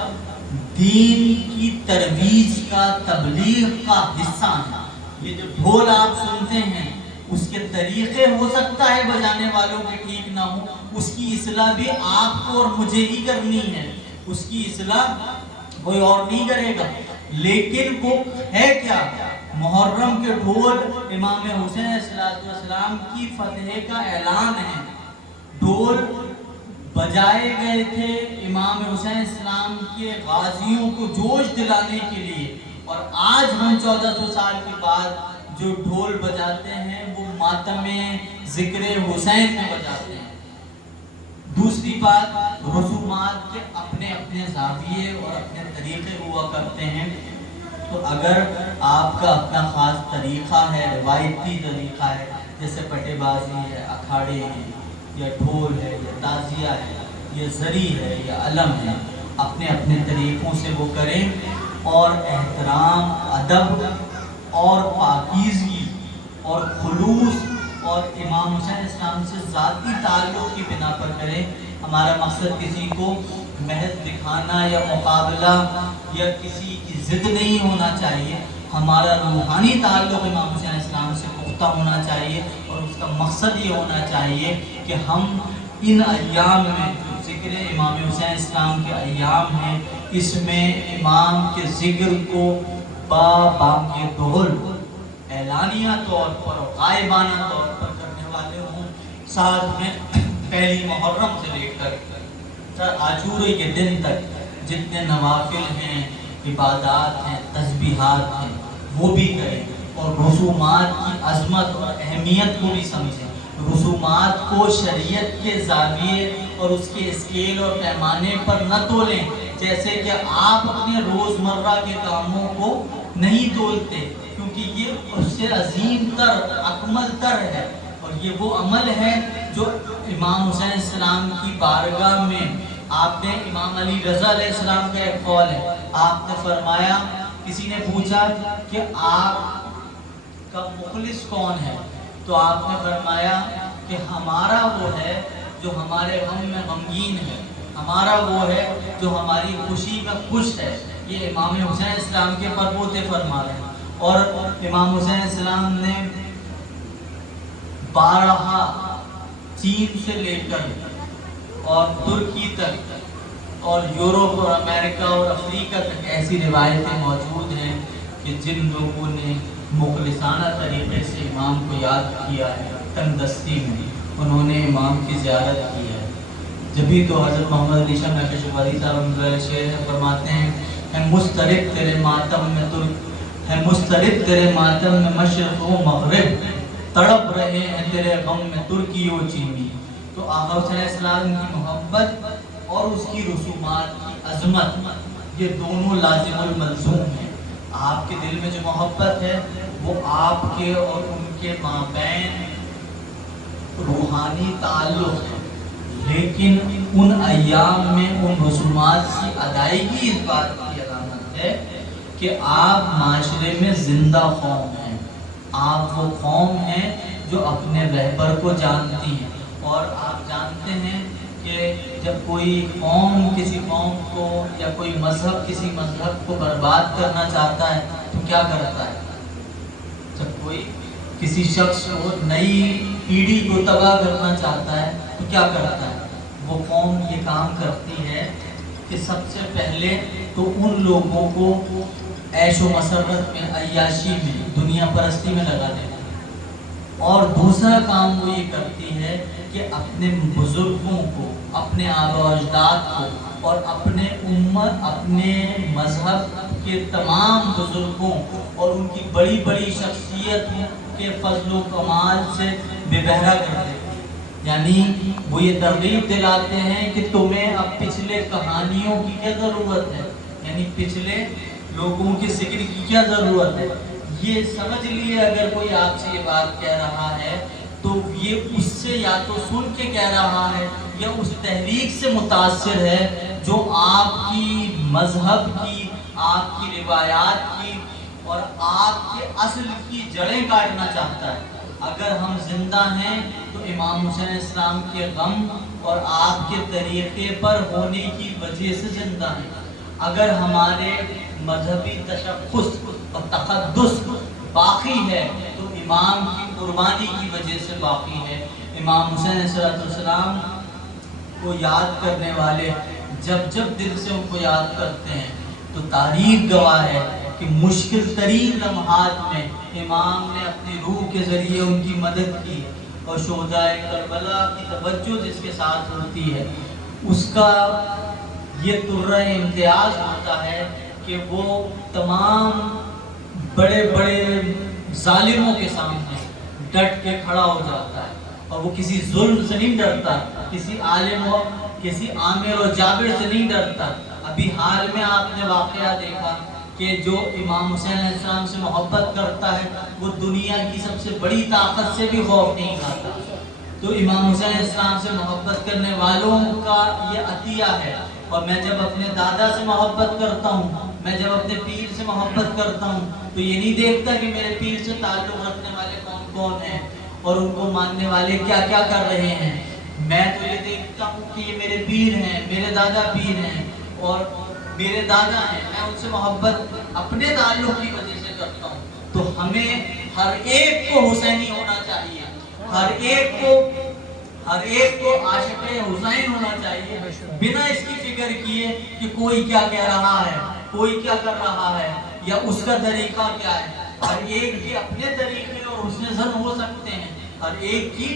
دین کی ترویج کا، تبلیغ کا حصہ ہیں. یہ جو ڈھول آپ سنتے ہیں اس کے طریقے ہو سکتا ہے بجانے والوں کے ٹھیک نہ ہو، اس کی اصلاح بھی آپ کو اور مجھے ہی کرنی ہے، اس کی اصلاح کوئی اور نہیں کرے گا. لیکن وہ ہے کیا؟ محرم کے ڈھول امام حسین علیہ السلام کی فتح کا اعلان ہے. ڈھول بجائے گئے تھے امام حسین السلام کے غازیوں کو جوش دلانے کے لیے، اور آج ہم 1400 سال کے بعد جو ڈھول بجاتے ہیں وہ ماتم ذکر حسین میں بجاتے ہیں. دوسری بات، رسومات کے اپنے اپنے زاویے اور اپنے طریقے ہوا کرتے ہیں. تو اگر آپ کا اپنا خاص طریقہ ہے، روایتی طریقہ ہے، جیسے پٹے بازی ہے، اکھاڑے ہیں، یا ڈھول ہے، یا تازیہ ہے، یا زری ہے، یا علم ہے، اپنے اپنے طریقوں سے وہ کریں، اور احترام، ادب اور پاکیزگی اور خلوص اور امام حسین اسلام سے ذاتی تعلق کی بنا پر کریں. ہمارا مقصد کسی کو محض دکھانا یا مقابلہ یا کسی کی ضد نہیں ہونا چاہیے. ہمارا روحانی تعلق امام حسین اسلام سے پختہ ہونا چاہیے، اور اس کا مقصد یہ ہونا چاہیے کہ ہم ان ایام میں جو ذکر امام حسین اسلام کے ایام ہیں، اس میں امام کے ذکر کو بانگ ڈھول اعلانیہ طور پر اور غائبانہ طور پر کرنے والے ہوں. ساتھ میں پہلی محرم سے لے کر عاشورے کے دن تک جتنے نوافل ہیں، عبادات ہیں، تسبیحات ہیں، وہ بھی کریں، اور رسومات کی عظمت اور اہمیت کو بھی سمجھیں. رسومات کو شریعت کے زاویے اور اس کے اسکیل اور پیمانے پر نہ تولیں، جیسے کہ آپ اپنے روزمرہ کے کاموں کو نہیں تولتے، کیونکہ یہ اس سے عظیم تر، اکمل تر ہے. اور یہ وہ عمل ہے جو امام حسین السلام کی بارگاہ میں آپ نے، امام علی رضا علیہ السلام کا ایک قول ہے، آپ نے فرمایا، کسی نے پوچھا کہ آپ کا مخلص کون ہے، تو آپ نے فرمایا کہ ہمارا وہ ہے جو ہمارے غم میں غمگین ہے، ہمارا وہ ہے جو ہماری خوشی میں خوش ہے. یہ امام حسین السلام کے پرپوتے فرما رہے ہیں. اور امام حسین السلام نے بارہا چین سے لے کر اور ترکی تک اور یورپ اور امریکہ اور افریقہ تک ایسی روایتیں موجود ہیں کہ جن لوگوں نے مخلصانہ طریقے سے امام کو یاد کیا ہے، تنگ دستی میں انہوں نے امام کی زیارت کی ہے. جبھی تو حضرت محمد علی شاہ نقش بری صاحب شعر فرماتے ہیں، ہے مسترب تیرے ماتم میں ترک، ہے مسترب تیرے ماتم میں مشرق و مغرب، تڑپ رہے ہیں تیرے غم میں ترکی و چینی. تو آقا حسین علیہ السلام کی محبت اور اس کی رسومات کی عظمت، یہ دونوں لازم الملزوم ہیں. آپ کے دل میں جو محبت ہے وہ آپ کے اور ان کے مابین روحانی تعلق ہے، لیکن ان ایام میں ان رسومات کی ادائیگی اس بات کی علامت ہے کہ آپ معاشرے میں زندہ قوم ہیں. آپ وہ قوم ہیں جو اپنے رہبر کو جانتی ہیں، اور آپ جانتے ہیں کہ جب کوئی قوم کسی قوم کو یا کوئی مذہب کسی مذہب کو برباد کرنا چاہتا ہے تو کیا کرتا ہے؟ جب کوئی کسی شخص کو، نئی پیڑھی کو تباہ کرنا چاہتا ہے تو کیا کرتا ہے؟ وہ قوم یہ کام کرتی ہے کہ سب سے پہلے تو ان لوگوں کو عیش و مسرت میں، عیاشی میں، دنیا پرستی میں لگا دیتا ہے، اور دوسرا کام وہ یہ کرتی ہے کہ اپنے بزرگوں کو، اپنے آباء و اجداد کو اور اپنے امت، اپنے مذہب کے تمام بزرگوں اور ان کی بڑی بڑی شخصیت کے فضل و کمال سے بے بہرا کر دیتے ہیں. یعنی وہ یہ ترغیب دلاتے ہیں کہ تمہیں اب پچھلے کہانیوں کی کیا ضرورت ہے، یعنی پچھلے لوگوں کے ذکر کی کیا ضرورت ہے. یہ سمجھ لیے اگر کوئی آپ سے یہ بات کہہ رہا ہے تو یہ اس سے یا تو سن کے کہہ رہا ہے یا اس تحریک سے متاثر ہے جو آپ کی مذہب کی، آپ کی روایات کی اور آپ کے اصل کی جڑیں کاٹنا چاہتا ہے۔ اگر ہم زندہ ہیں تو امام حسین علیہ السلام کے غم اور آپ کے طریقے پر ہونے کی وجہ سے زندہ ہیں۔ اگر ہمارے مذہبی تشخص اور تقدس باقی ہے تو امام کی قربانی کی وجہ سے باقی ہے۔ امام حسین علیہ السلام کو یاد کرنے والے جب جب دل سے ان کو یاد کرتے ہیں تو تاریخ گواہ ہے کہ مشکل ترین لمحات میں امام نے اپنی روح کے ذریعے ان کی مدد کی، اور شہدائے کربلا کی توجہ جس کے ساتھ ہوتی ہے اس کا یہ طرہ امتیاز ہوتا ہے کہ وہ تمام بڑے بڑے ظالموں کے سامنے ڈٹ کے کھڑا ہو جاتا ہے، اور وہ کسی ظلم سے نہیں ڈرتا، کسی عالم و کسی عامر و جابر سے نہیں ڈرتا۔ ابھی حال میں آپ نے واقعہ دیکھا کہ جو امام حسین علیہ السلام سے محبت کرتا ہے وہ دنیا کی سب سے بڑی طاقت سے بھی خوف نہیں کھاتا۔ تو امام حسین علیہ السلام سے محبت کرنے والوں کا یہ عطیہ ہے۔ اور میں جب اپنے دادا سے محبت کرتا ہوں، میں جب اپنے پیر سے محبت کرتا ہوں تو یہ نہیں دیکھتا کہ میرے پیر سے تعلق رکھنے والے کون کون ہیں اور ان کو ماننے والے کیا کیا کر رہے ہیں، میں تو یہ دیکھتا ہوں کہ یہ میرے پیر ہیں، میرے دادا پیر ہیں اور میرے دادا ہیں، میں ان سے محبت اپنے تعلق کی وجہ سے کرتا ہوں۔ تو ہمیں ہر ایک کو حسینی ہونا چاہیے، ہر ایک کو عاشق حسین ہونا چاہیے، بنا اس کی فکر کیے کہ کوئی کیا کہہ رہا ہے، کوئی کیا کر رہا ہے یا اس کا طریقہ کیا ہے۔ ہر ایک کے اپنے طریقے اور حسن زن ہو سکتے ہیں، ہر ایک کی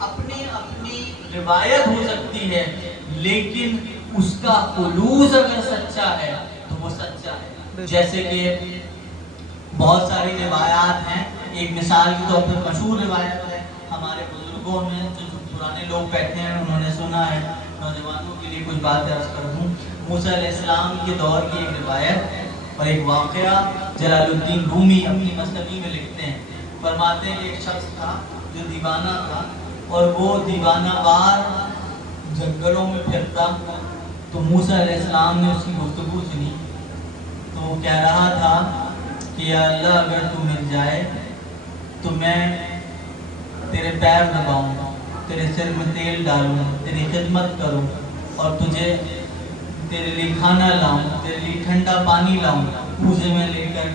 اپنی اپنی روایت ہو سکتی ہے، لیکن اس کا خلوص اگر سچا ہے تو وہ سچا ہے۔ جیسے کہ بہت ساری روایات ہیں، ایک مثال کے طور پر مشہور روایت ہے ہمارے بزرگوں میں، جو پرانے لوگ بیٹھے ہیں انہوں نے سنا ہے، نوجوانوں کے لیے کچھ بات عرض کر دوں۔ موسیٰ علیہ السلام کے دور کی ایک روایت اور ایک واقعہ جلال الدین رومی اپنی مثنوی میں لکھتے ہیں۔ فرماتے ہیں کہ ایک شخص تھا جو دیوانہ تھا اور وہ دیوانہ وار جنگلوں میں پھرتا، تو موسیٰ علیہ السلام نے اس کی گفتگو سنی تو وہ کہہ رہا تھا کہ یا اللہ اگر تو مل جائے تو میں تیرے پیر دباؤں، تیرے سر میں تیل ڈالوں، تیری خدمت کروں اور تجھے تیرے لیے کھانا لاؤں، تیرے لیے ٹھنڈا پانی لاؤں، کوزے میں لے کر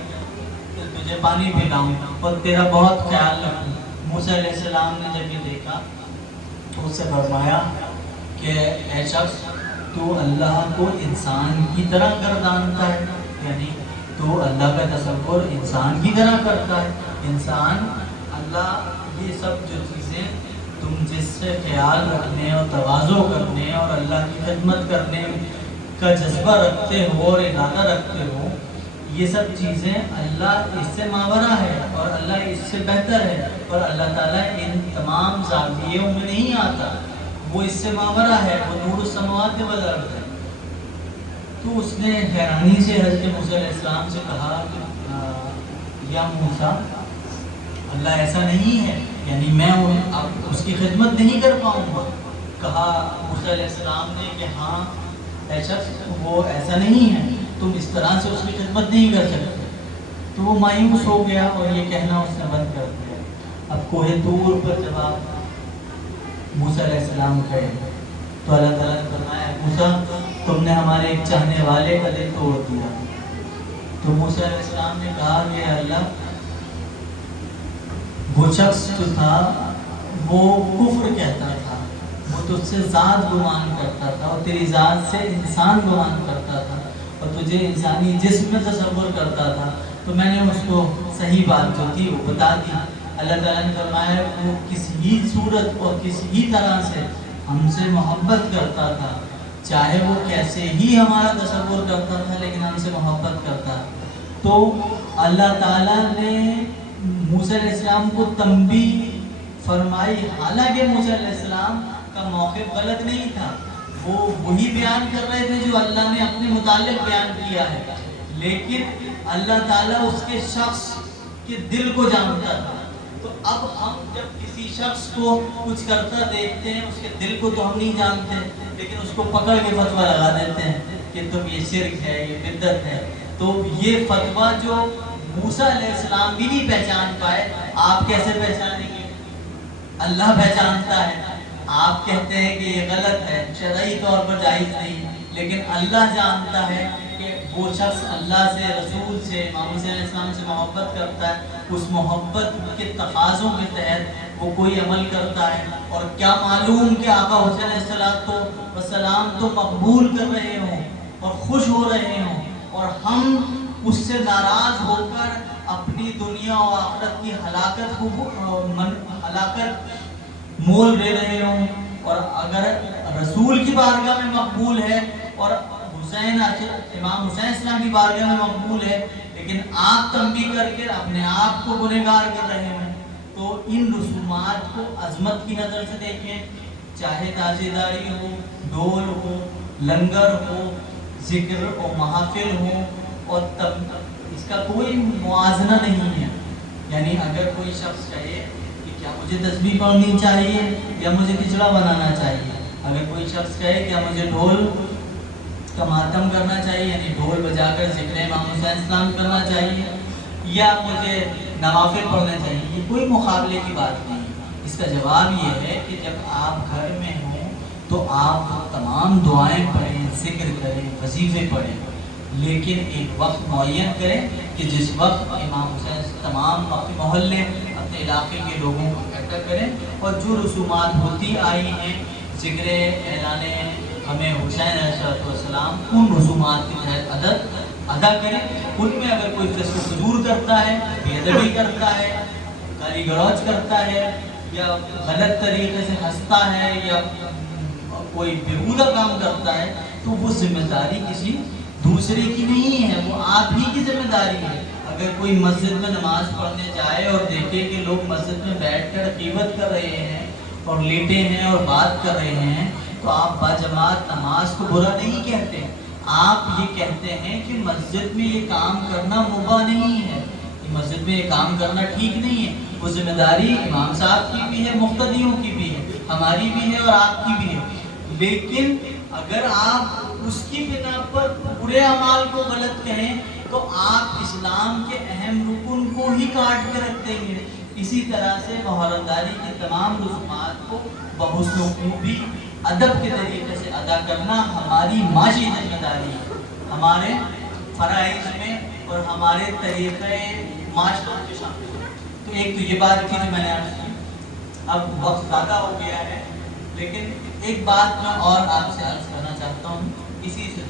تجھے پانی پلاؤں اور تیرا بہت خیال رکھوں۔ موسیٰ علیہ السلام نے جب یہ دیکھا تو اس سے فرمایا کہ اے شخص تو اللہ کو انسان کی طرح گردانتا ہے، یعنی تو اللہ کا تصور انسان کی طرح کرتا ہے۔ انسان اللہ یہ سب جو چیزیں تم جس سے خیال رکھنے اور تواضع کرنے اور اللہ کی خدمت کرنے کا جذبہ رکھتے ہو اور ارادہ رکھتے ہو، یہ سب چیزیں اللہ اس سے ماورا ہے اور اللہ اس سے بہتر ہے، اور اللہ تعالیٰ ان تمام زاویوں میں نہیں آتا، وہ اس سے ماورا ہے، وہ نور السماوات والارض ہے۔ تو اس نے حیرانی سے حضرت موسیٰ علیہ السلام سے کہا کہ یا موسیٰ اللہ ایسا نہیں ہے، یعنی میں اب اس کی خدمت نہیں کر پاؤں گا۔ کہا موسیٰ علیہ السلام نے کہ ہاں اے شخص وہ ایسا نہیں ہے، تم اس طرح سے اس کی خدمت نہیں کر سکتے۔ تو وہ مایوس ہو گیا اور یہ کہنا اس نے بند کر دیا۔ اب کوہ طور پر جب آپ موسیٰ علیہ السلام کھڑے تو اللہ تعالیٰ نے فرمایا موسیٰ تم نے ہمارے ایک چاہنے والے کا دل توڑ دیا۔ تو موسیٰ علیہ السلام نے کہا کہ اللہ وہ شخص جو تھا وہ کفر کہتا تھا، وہ تجھ سے ذات گمان کرتا تھا اور تیری ذات سے انسان گمان کرتا تھا اور تجھے انسانی جسم میں تصور کرتا تھا، تو میں نے اس کو صحیح بات جو تھی وہ بتا دی۔ اللہ تعالیٰ نے فرمایا وہ کسی ہی صورت اور کسی ہی طرح سے ہم سے محبت کرتا تھا، چاہے وہ کیسے ہی ہمارا تصور کرتا تھا لیکن ہم سے محبت کرتا۔ تو اللہ تعالیٰ نے موسیٰ علیہ السلام کو تنبیہ فرمائی، حالانکہ موسیٰ علیہ السلام کا موقف غلط نہیں تھا، وہ وہی بیان کر رہے تھے جو اللہ نے اپنے متعلق بیان کیا ہے، لیکن اللہ تعالیٰ اس کے شخص کے دل کو جانتا تھا۔ تو اب ہم جب کسی شخص کو کچھ کرتا دیکھتے ہیں، اس کے دل کو تو ہم نہیں جانتے، لیکن اس کو پکڑ کے فتویٰ لگا دیتے ہیں کہ تم یہ شرک ہے، یہ بدعت ہے. تو یہ فتویٰ جو موسیٰ علیہ السلام بھی نہیں پہچان پائے، آپ کیسے پہچانیں گے؟ اللہ پہچانتا ہے. آپ کہتے ہیں کہ یہ غلط ہے، شرعی طور پر جائز نہیں، لیکن اللہ جانتا ہے کہ وہ شخص اللہ سے، رسول سے، امام حسین علیہ السلام سے محبت کرتا ہے، اس محبت کے تقاضوں کے تحت وہ کوئی عمل کرتا ہے. اور کیا معلوم کہ آقا حسین علیہ السلام تو مقبول کر رہے ہوں اور خوش ہو رہے ہوں، اور ہم اس سے ناراض ہو کر اپنی دنیا و آخرت کی ہلاکت مول لے رہے ہوں. اور اگر رسول کی بارگاہ میں مقبول ہے اور امام حسین السلام کی بارگاہ میں مقبول ہے، لیکن آپ تنبیہ کر کے اپنے آپ کو گنہگار کر رہے ہیں، تو ان رسومات کو عظمت کی نظر سے دیکھیں. چاہے تازے داری ہو، ڈول ہو، لنگر ہو، ذکر و محافل ہو، اور اس کا کوئی موازنہ نہیں ہے. یعنی اگر کوئی شخص کہے کہ کیا مجھے تسبیح پڑھنی چاہیے یا مجھے کچڑا بنانا چاہیے، اگر کوئی شخص کہے کیا مجھے ڈھول کا ماتم کرنا چاہیے، یعنی ڈھول بجا کر ذکر امام حسین السلام کرنا چاہیے، یا مجھے نوافل پڑھنا چاہیے، یہ کوئی مقابلے کی بات نہیں. اس کا جواب یہ ہے کہ جب آپ گھر میں ہوں تو آپ تمام دعائیں پڑھیں، ذکر کریں، وظیفے پڑھیں، لیکن ایک وقت معین کریں کہ جس وقت امام حسین تمام اپنے محلے، اپنے علاقے کے لوگوں کو اکٹھا کریں، اور جو رسومات ہوتی آئی ہیں، ذکر اعلان ہمیں حسین علیہ السلام، ان رسومات کے تحت ادا کریں. ان میں اگر کوئی فسق و فجور کرتا ہے، بے ادبی کرتا ہے، گالی گلوچ کرتا ہے، یا غلط طریقے سے ہنستا ہے، یا کوئی بیہودہ کام کرتا ہے، تو وہ ذمہ داری کسی دوسرے کی نہیں ہے، وہ آپ ہی کی ذمہ داری ہے. اگر کوئی مسجد میں نماز پڑھنے جائے اور دیکھے کہ لوگ مسجد میں بیٹھ کر غیبت کر رہے ہیں اور لیٹے ہیں اور بات کر رہے ہیں، تو آپ باجماعت نماز کو برا نہیں کہتے، آپ یہ کہتے ہیں کہ مسجد میں یہ کام کرنا مباح نہیں ہے، مسجد میں یہ کام کرنا ٹھیک نہیں ہے. وہ ذمہ داری امام صاحب کی بھی ہے، مقتدیوں کی بھی ہے، ہماری بھی ہے اور آپ کی بھی ہے. لیکن اگر آپ اس کی بنا پر برے اعمال کو غلط کہیں تو آپ اسلام کے اہم رکن کو ہی کاٹ کے رکھ دیں گے. اسی طرح سے محرم داری کی تمام رسومات کو بحسن و خوبی، ادب کے طریقے سے ادا کرنا ہماری معاشی ذمہ داری ہے، ہمارے فرائض میں اور ہمارے طریقے معاشرت کے شامل ہے. تو ایک تو یہ بات تھی جو میں نے عرض کی. اب وقت زیادہ ہو گیا ہے، لیکن ایک بات میں اور آپ سے عرض کرنا چاہتا ہوں اسی سے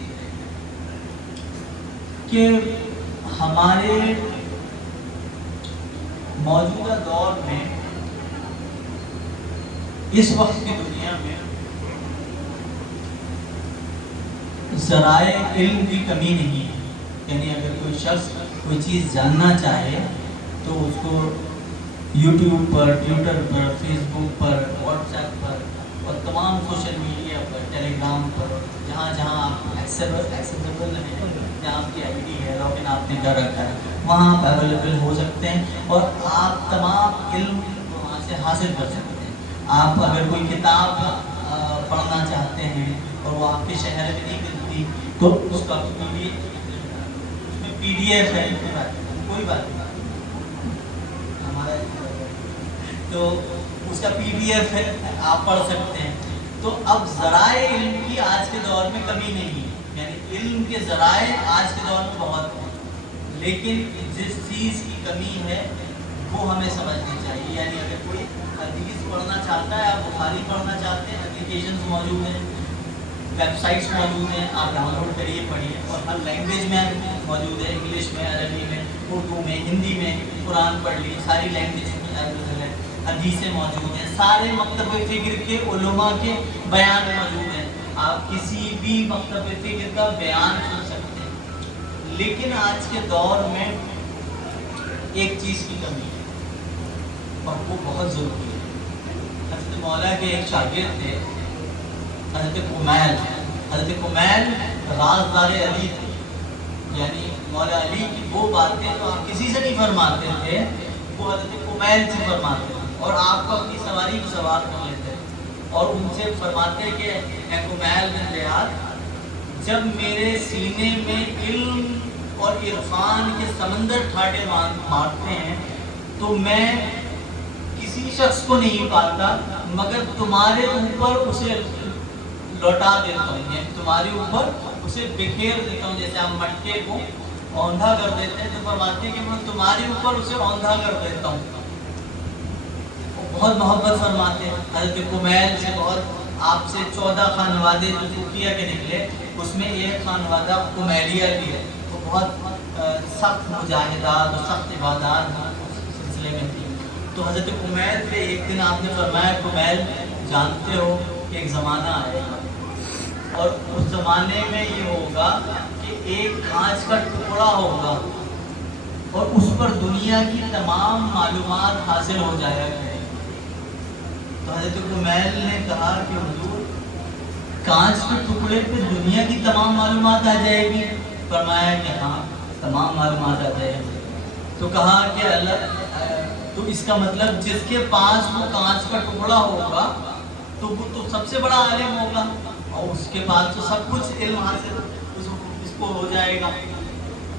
کہ ہمارے موجودہ دور میں، اس وقت کی دنیا میں ذرائع علم کی کمی نہیں ہے. یعنی اگر کوئی شخص کوئی چیز جاننا چاہے تو اس کو یوٹیوب پر، ٹویٹر پر، فیس بک پر، واٹس ایپ پر اور تمام سوشل میڈیا پر، ٹیلی گرام پر، جہاں جہاں آپ ایکسیسیبل ہیں، جہاں آپ کی آئی ڈی ہے، لاگ ان آپ نے کر رکھا ہے، وہاں آپ اویلیبل ہو سکتے ہیں اور آپ تمام علم وہاں سے حاصل کر سکتے ہیں. آپ اگر کوئی کتاب پڑھنا چاہتے ہیں اور وہ آپ کے شہر میں نہیں ملتی تو اس کا پی ڈی ایف ہے، کوئی بات نہیں، ہمارا تو اس کا پی ڈی ایف ہے، آپ پڑھ سکتے ہیں. تو اب ذرائع علم کی آج کے دور میں کمی نہیں ہے، یعنی علم کے ذرائع آج کے دور میں بہت ہیں، لیکن جس چیز کی کمی ہے وہ ہمیں سمجھنی چاہیے. یعنی اگر کوئی حدیث پڑھنا چاہتا ہے، آپ بخاری پڑھنا چاہتے ہیں، اپلیکیشنز موجود ہیں، ویب سائٹس موجود ہیں، آپ ڈاؤن لوڈ کریے، پڑھیے، اور ہر لینگویج میں موجود ہے، انگلش میں، عربی میں، اردو میں، ہندی میں، قرآن پڑھ لیے، ساری لینگویج میں اویلیبل ہے. حدیثیں موجود ہیں، سارے مکتب فکر کے علماء کے بیان موجود ہیں، آپ کسی بھی مکتب فکر کا بیان سن سکتے ہیں. لیکن آج کے دور میں ایک چیز کی کمی ہے اور وہ بہت ضروری ہے. حضرت مولا کے ایک شاگرد تھے، حضرت کمیل رازدار علی تھے. یعنی مولا علی کی وہ باتیں تو آپ کسی سے نہیں فرماتے تھے وہ حضرت کمیل سے فرماتے ہیں اور آپ کو اپنی سواری کو سوار کر لیتے ہیں اور ان سے فرماتے ہیں کہ اے کمیل بن زیاد، جب میرے سینے میں علم اور عرفان کے سمندر ٹھاٹے مارتے ہیں تو میں کسی شخص کو نہیں پاتا مگر تمہارے اوپر اسے لوٹا دیتا ہوں، یعنی تمہارے اوپر اسے بکھیر دیتا ہوں، جیسے ہم مٹکے کو اوندھا کر دیتے ہیں تو فرماتے ہیں کہ میں تمہارے اوپر اسے اوندھا کر دیتا ہوں۔ بہت محبت فرماتے ہیں حضرت کمیل سے، بہت آپ سے 14 خانوادے جو صوفیہ کے نکلے اس میں ایک خانوادہ کمیلیہ بھی ہے، وہ بہت سخت مجاہدات اور سخت عبادات سلسلے میں تھی۔ تو حضرت کمیل پہ ایک دن آپ نے فرمایا کمیل جانتے ہو کہ ایک زمانہ آئے گا اور اس زمانے میں یہ ہوگا کہ ایک کانچ کا ٹکڑا ہوگا اور اس پر دنیا کی تمام معلومات حاصل ہو جایا کرے۔ تو حضرت کمیل نے کہا کہ حضور کانچ کے ٹکڑے پہ دنیا کی تمام معلومات آ جائے گی؟ فرمایا کہ ہاں تمام معلومات آ جائے گی۔ تو کہا کہ اللہ، تو اس کا مطلب جس کے پاس وہ کانچ کا ٹکڑا ہوگا تو وہ تو سب سے بڑا عالم ہوگا اور اس کے بعد تو سب کچھ علم حاصل اس کو ہو جائے گا۔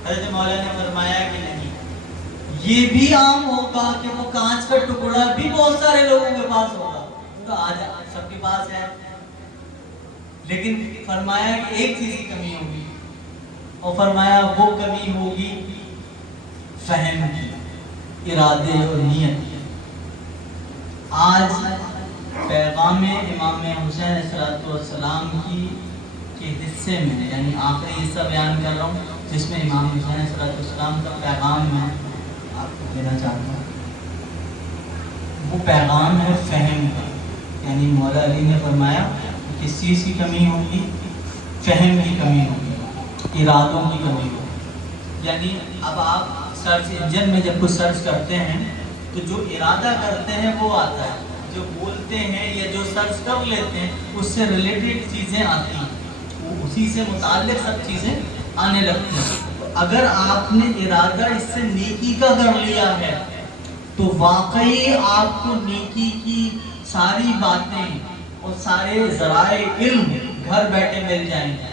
حضرت مولا نے فرمایا کہ نہیں، یہ بھی عام ہوگا کہ وہ کانچ کا ٹکڑا بھی بہت سارے لوگوں کے پاس ہوگا، تو آج سب کے پاس ہے، لیکن فرمایا کہ ایک چیز کی کمی ہوگی اور فرمایا وہ کمی ہوگی فہم کی، ارادے اور نیت کی۔ آج پیغام امام حسین علیہ السلام کی کے حصے میں، یعنی آخری حصہ بیان کر رہا ہوں جس میں امام حسین علیہ السلام کا پیغام میں آپ کو دینا چاہتا ہوں، وہ پیغام ہے فہم کا۔ یعنی مولا علی نے فرمایا کس چیز کی کمی ہوگی؟ فہم کی کمی ہوگی، ارادوں کی کمی ہوگی۔ یعنی اب آپ سرچ انجن میں جب کچھ سرچ کرتے ہیں تو جو ارادہ کرتے ہیں وہ آتا ہے، جو بولتے ہیں یا جو سرچ کر لیتے ہیں اس سے ریلیٹڈ چیزیں آتی ہیں، وہ اسی سے متعلق سب چیزیں آنے لگتی ہیں۔ اگر آپ نے ارادہ اس سے نیکی کا کر لیا ہے تو واقعی آپ کو نیکی کی ساری باتیں اور سارے ذرائع علم گھر بیٹھے مل جائیں گے۔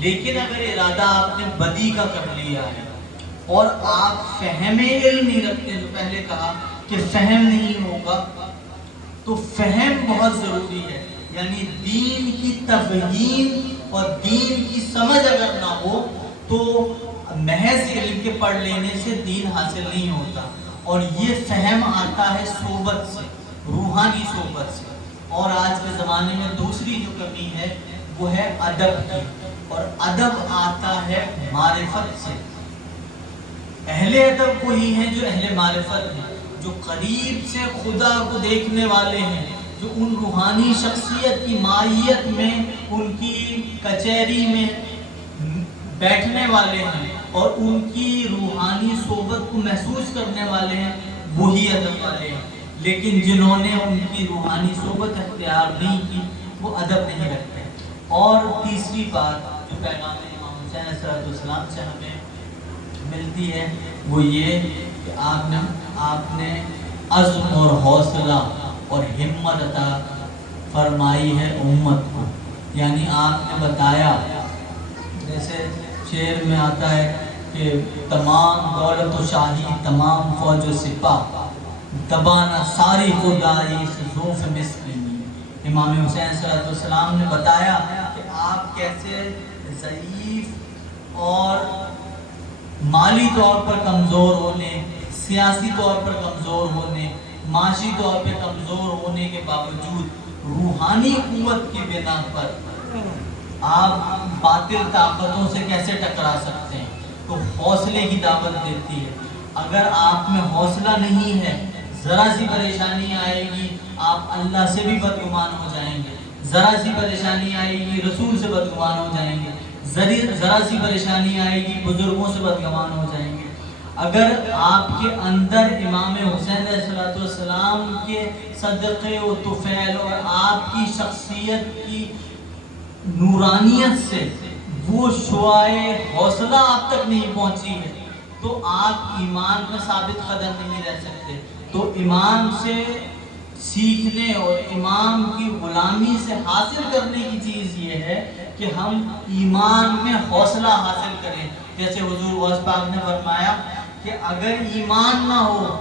لیکن اگر ارادہ آپ نے بدی کا کر لیا ہے اور آپ فہم علم نہیں رکھتے، جو پہلے کہا کہ فہم نہیں ہوگا، تو فہم بہت ضروری ہے۔ یعنی دین کی تفہیم اور دین کی سمجھ اگر نہ ہو تو محض علم کے پڑھ لینے سے دین حاصل نہیں ہوتا، اور یہ فہم آتا ہے صحبت سے، روحانی صحبت سے۔ اور آج کے زمانے میں دوسری جو کمی ہے وہ ہے ادب کی، اور ادب آتا ہے معرفت سے۔ اہل ادب وہی ہیں جو اہل معرفت ہیں، جو قریب سے خدا کو دیکھنے والے ہیں، جو ان روحانی شخصیت کی ماہیت میں، ان کی کچہری میں بیٹھنے والے ہیں اور ان کی روحانی صحبت کو محسوس کرنے والے ہیں، وہی ادب والے ہیں۔ لیکن جنہوں نے ان کی روحانی صحبت اختیار نہیں کی وہ ادب نہیں رکھتے۔ اور تیسری بات جو پیغام امام حسین علیہ السلام سے ہمیں ملتی ہے وہ یہ کہ آپ نے عزم اور حوصلہ اور ہمت عطا فرمائی ہے امت کو۔ یعنی آپ نے بتایا، جیسے شعر میں آتا ہے کہ تمام دولت و شاہی، تمام فوج و سپاہ، دبانا ساری خدائی سے زوف مسکینی۔ امام حسین صلی اللہ علیہ وسلم نے بتایا کہ آپ کیسے ضعیف اور مالی طور پر کمزور ہونے، سیاسی طور پر کمزور ہونے، معاشی طور پہ کمزور ہونے کے باوجود روحانی قوت کی بنا پر آپ باطل طاقتوں سے کیسے ٹکرا سکتے ہیں، تو حوصلے کی دعوت دیتی ہے۔ اگر آپ میں حوصلہ نہیں ہے، ذرا سی پریشانی آئے گی آپ اللہ سے بھی بدگمان ہو جائیں گے، ذرا سی پریشانی آئے گی رسول سے بدگمان ہو جائیں گے، ذرا سی پریشانی آئے گی بزرگوں سے بدگمان ہو جائیں گے۔ اگر آپ کے اندر امام حسین علیہ السلام کے صدقے و طفیل اور آپ کی شخصیت کی نورانیت سے وہ شعاع حوصلہ آپ تک نہیں پہنچی ہے تو آپ ایمان میں ثابت قدم نہیں رہ سکتے. تو امام سے سیکھنے اور امام کی غلامی سے حاصل کرنے کی چیز یہ ہے کہ ہم ایمان میں حوصلہ حاصل کریں. جیسے حضور غوث پاک نے فرمایا کہ اگر ایمان نہ ہو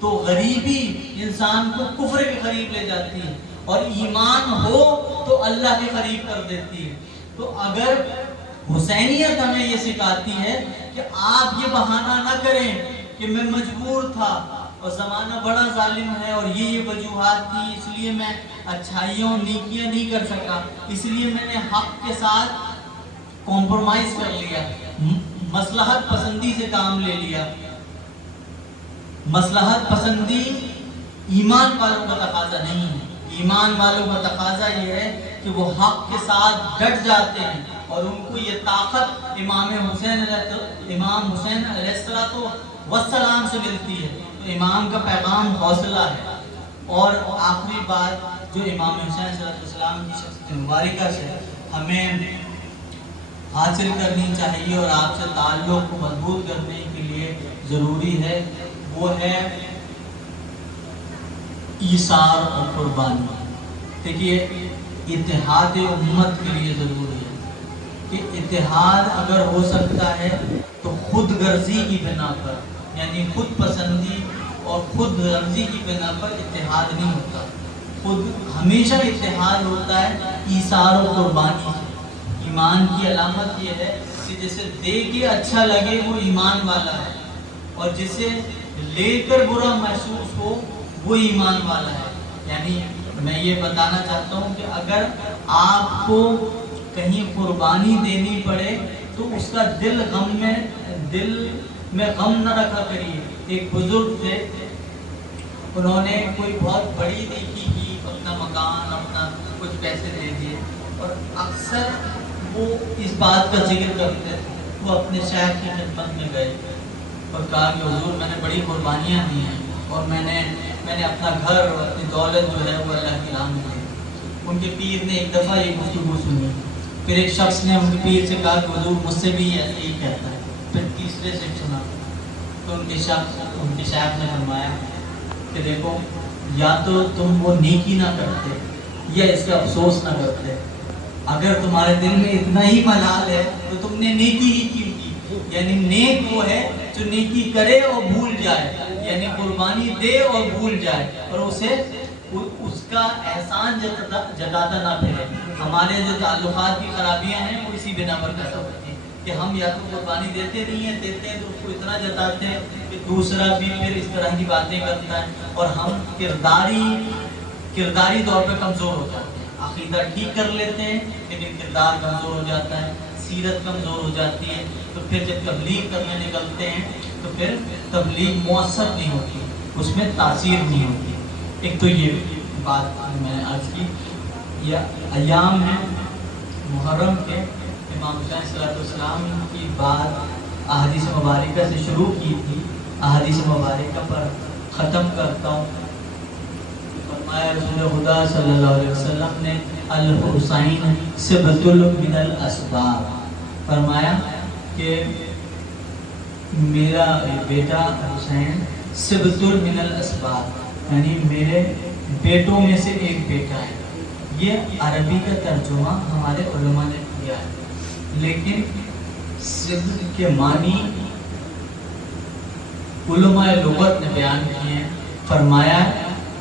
تو غریبی انسان کو کفر کے قریب لے جاتی ہے، اور ایمان ہو تو اللہ کے قریب کر دیتی ہے. تو اگر حسینیت ہمیں یہ سکھاتی ہے کہ آپ یہ بہانہ نہ کریں کہ میں مجبور تھا اور زمانہ بڑا ظالم ہے اور یہ وجوہات تھی، اس لیے میں اچھائیوں نیکیاں نہیں کر سکا، اس لیے میں نے حق کے ساتھ کمپرومائز کر لیا، مصلحت پسندی سے کام لے لیا. مصلحت پسندی ایمان والوں کا تقاضا نہیں ہے. ایمان والوں کا تقاضا یہ ہے کہ وہ حق کے ساتھ ڈٹ جاتے ہیں، اور ان کو یہ طاقت امام حسین علیہ السلام سے ملتی ہے. تو امام کا پیغام حوصلہ ہے. اور آخری بات جو امام حسین علیہ السلام کی شخصیت مبارکہ سے ہمیں حاصل کرنی چاہیے اور آپ سے تعلق کو مضبوط کرنے کے لیے ضروری ہے، وہ ہے ایثار اور قربانی. دیکھیے اتحاد امت کے لیے ضروری ہے کہ اتحاد اگر ہو سکتا ہے تو خود غرضی کی بنا پر، یعنی خود پسندی اور خود غرضی کی بنا پر اتحاد نہیں ہوتا. خود ہمیشہ اتحاد ہوتا ہے ایثار و قربانی سے. ایمان کی علامت یہ ہے کہ جسے دے کے اچھا لگے وہ ایمان والا ہے، اور جسے لے کر برا محسوس ہو وہ ایمان والا ہے. یعنی میں یہ بتانا چاہتا ہوں کہ اگر آپ کو کہیں قربانی دینی پڑے تو اس کا دل میں غم نہ رکھا کریے. ایک بزرگ تھے، انہوں نے کوئی بہت بڑی نیکی کی، اپنا مکان، اپنا کچھ پیسے دے دیے، اور اکثر وہ اس بات کا ذکر کرتے تھے. وہ اپنے شیخ کی خدمت میں گئے اور کہا کہ حضور میں نے بڑی قربانیاں دی ہیں، اور میں نے اپنا گھر اور اپنی دولت جو ہے وہ اللہ کی راہ میں دی. ان کے پیر نے ایک دفعہ یہ گفتگو سنی. پھر ایک شخص نے ان کے پیر سے کہا کہ حضور مجھ سے بھی یہی کہتا ہے. پھر تیسرے سے سنا تو ان کے شیخ نے فرمایا کہ دیکھو، یا تو تم وہ نیکی نہ کرتے یا اس کا افسوس نہ کرتے. اگر تمہارے دل میں اتنا ہی ملال ہے تو تم نے نیکی ہی کیوں کی. یعنی نیک وہ ہے جو نیکی کرے اور بھول جائے، یعنی قربانی دے اور بھول جائے، اور اسے اس کا احسان جتاتا نہ پھرے. ہمارے جو تعلقات کی خرابیاں ہیں وہ اسی بنا پر پیدا ہوتی ہیں کہ ہم یا تو قربانی دیتے نہیں ہیں، دیتے ہیں تو اس کو اتنا جتاتے ہیں کہ دوسرا بھی پھر اس طرح کی باتیں کرتا ہے، اور ہم کرداری طور پہ کمزور ہو جاتے ہیں. عقیدہ ٹھیک کر لیتے ہیں لیکن کردار کمزور ہو جاتا ہے، سیرت کمزور ہو جاتی ہے. تو پھر جب تبلیغ کرنے نکلتے ہیں تو پھر تبلیغ مؤثر نہیں ہوتی، اس میں تاثیر نہیں ہوتی. ایک تو یہ بات میں نے عرض کی. یہ ایام ہیں محرم کے، امام حسین صلی اللہ علیہ وسلم کی بات احادیث مبارکہ سے شروع کی تھی، احادیث مبارکہ پر ختم کرتا ہوں. فرمایا رسول خدا صلی اللہ علیہ وسلم نے الحسین سبۃ من الاسباب، فرمایا کہ میرا بیٹا حسین سبۃ من الاسباب، یعنی میرے بیٹوں میں سے ایک بیٹا ہے. یہ عربی کا ترجمہ ہمارے علماء نے کیا ہے، لیکن سبت کے معنی علماء لغت نے بیان کیے ہیں. فرمایا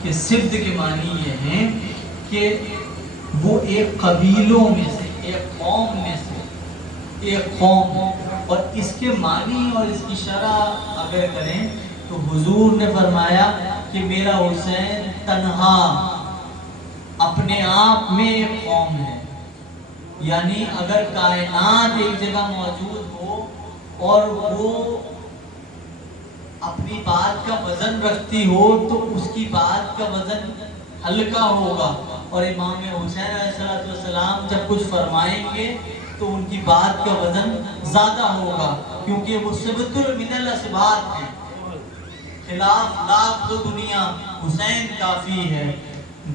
کہ سبت کے معنی یہ ہیں کہ وہ ایک قبیلوں میں سے، ایک قوم میں سے ایک قوم. اور اس کے معنی اور اس کی شرح اگر کریں تو حضور نے فرمایا کہ میرا حسین تنہا اپنے آپ میں ایک قوم ہے. یعنی اگر کائنات ایک جگہ موجود ہو اور وہ اپنی بات کا وزن رکھتی ہو تو اس کی بات کا وزن ہلکا ہوگا، اور امام حسین علیہ السلام جب کچھ فرمائیں گے تو ان کی بات کا وزن زیادہ ہوگا، کیونکہ وہ سبۃ من الاسباب ہیں. خلاف لاکھ دو دنیا حسین کافی ہے،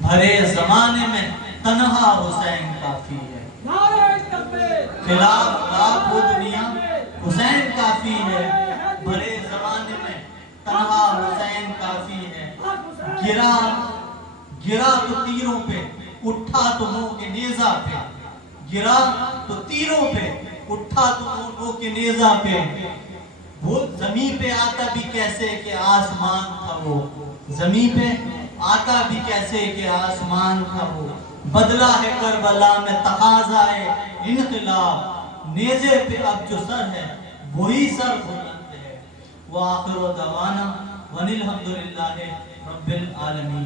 بھرے زمانے میں تنہا حسین کافی ہے. خلاف لاکھ دو دنیا حسین کافی ہے، گرا تو تیروں پہ، اٹھا تو منہ کے نیزہ پہ، گرا تو تیروں پہ، اٹھا تو منہ کے نیزہ پہ، وہ زمین پہ آتا بھی کیسے کہ آسمان تھا وہ، زمین پہ آتا بھی کیسے کہ آسمان تھا وہ، بدلا ہے کربلا میں تقاضائے انقلاب، نیزے پہ اب جو سر ہے وہی سر بلند ہے۔ وآخر دعوانا وَنِ الْحَمْدُ لِلَّهِ رَبِّ الْعَالَمِينَ۔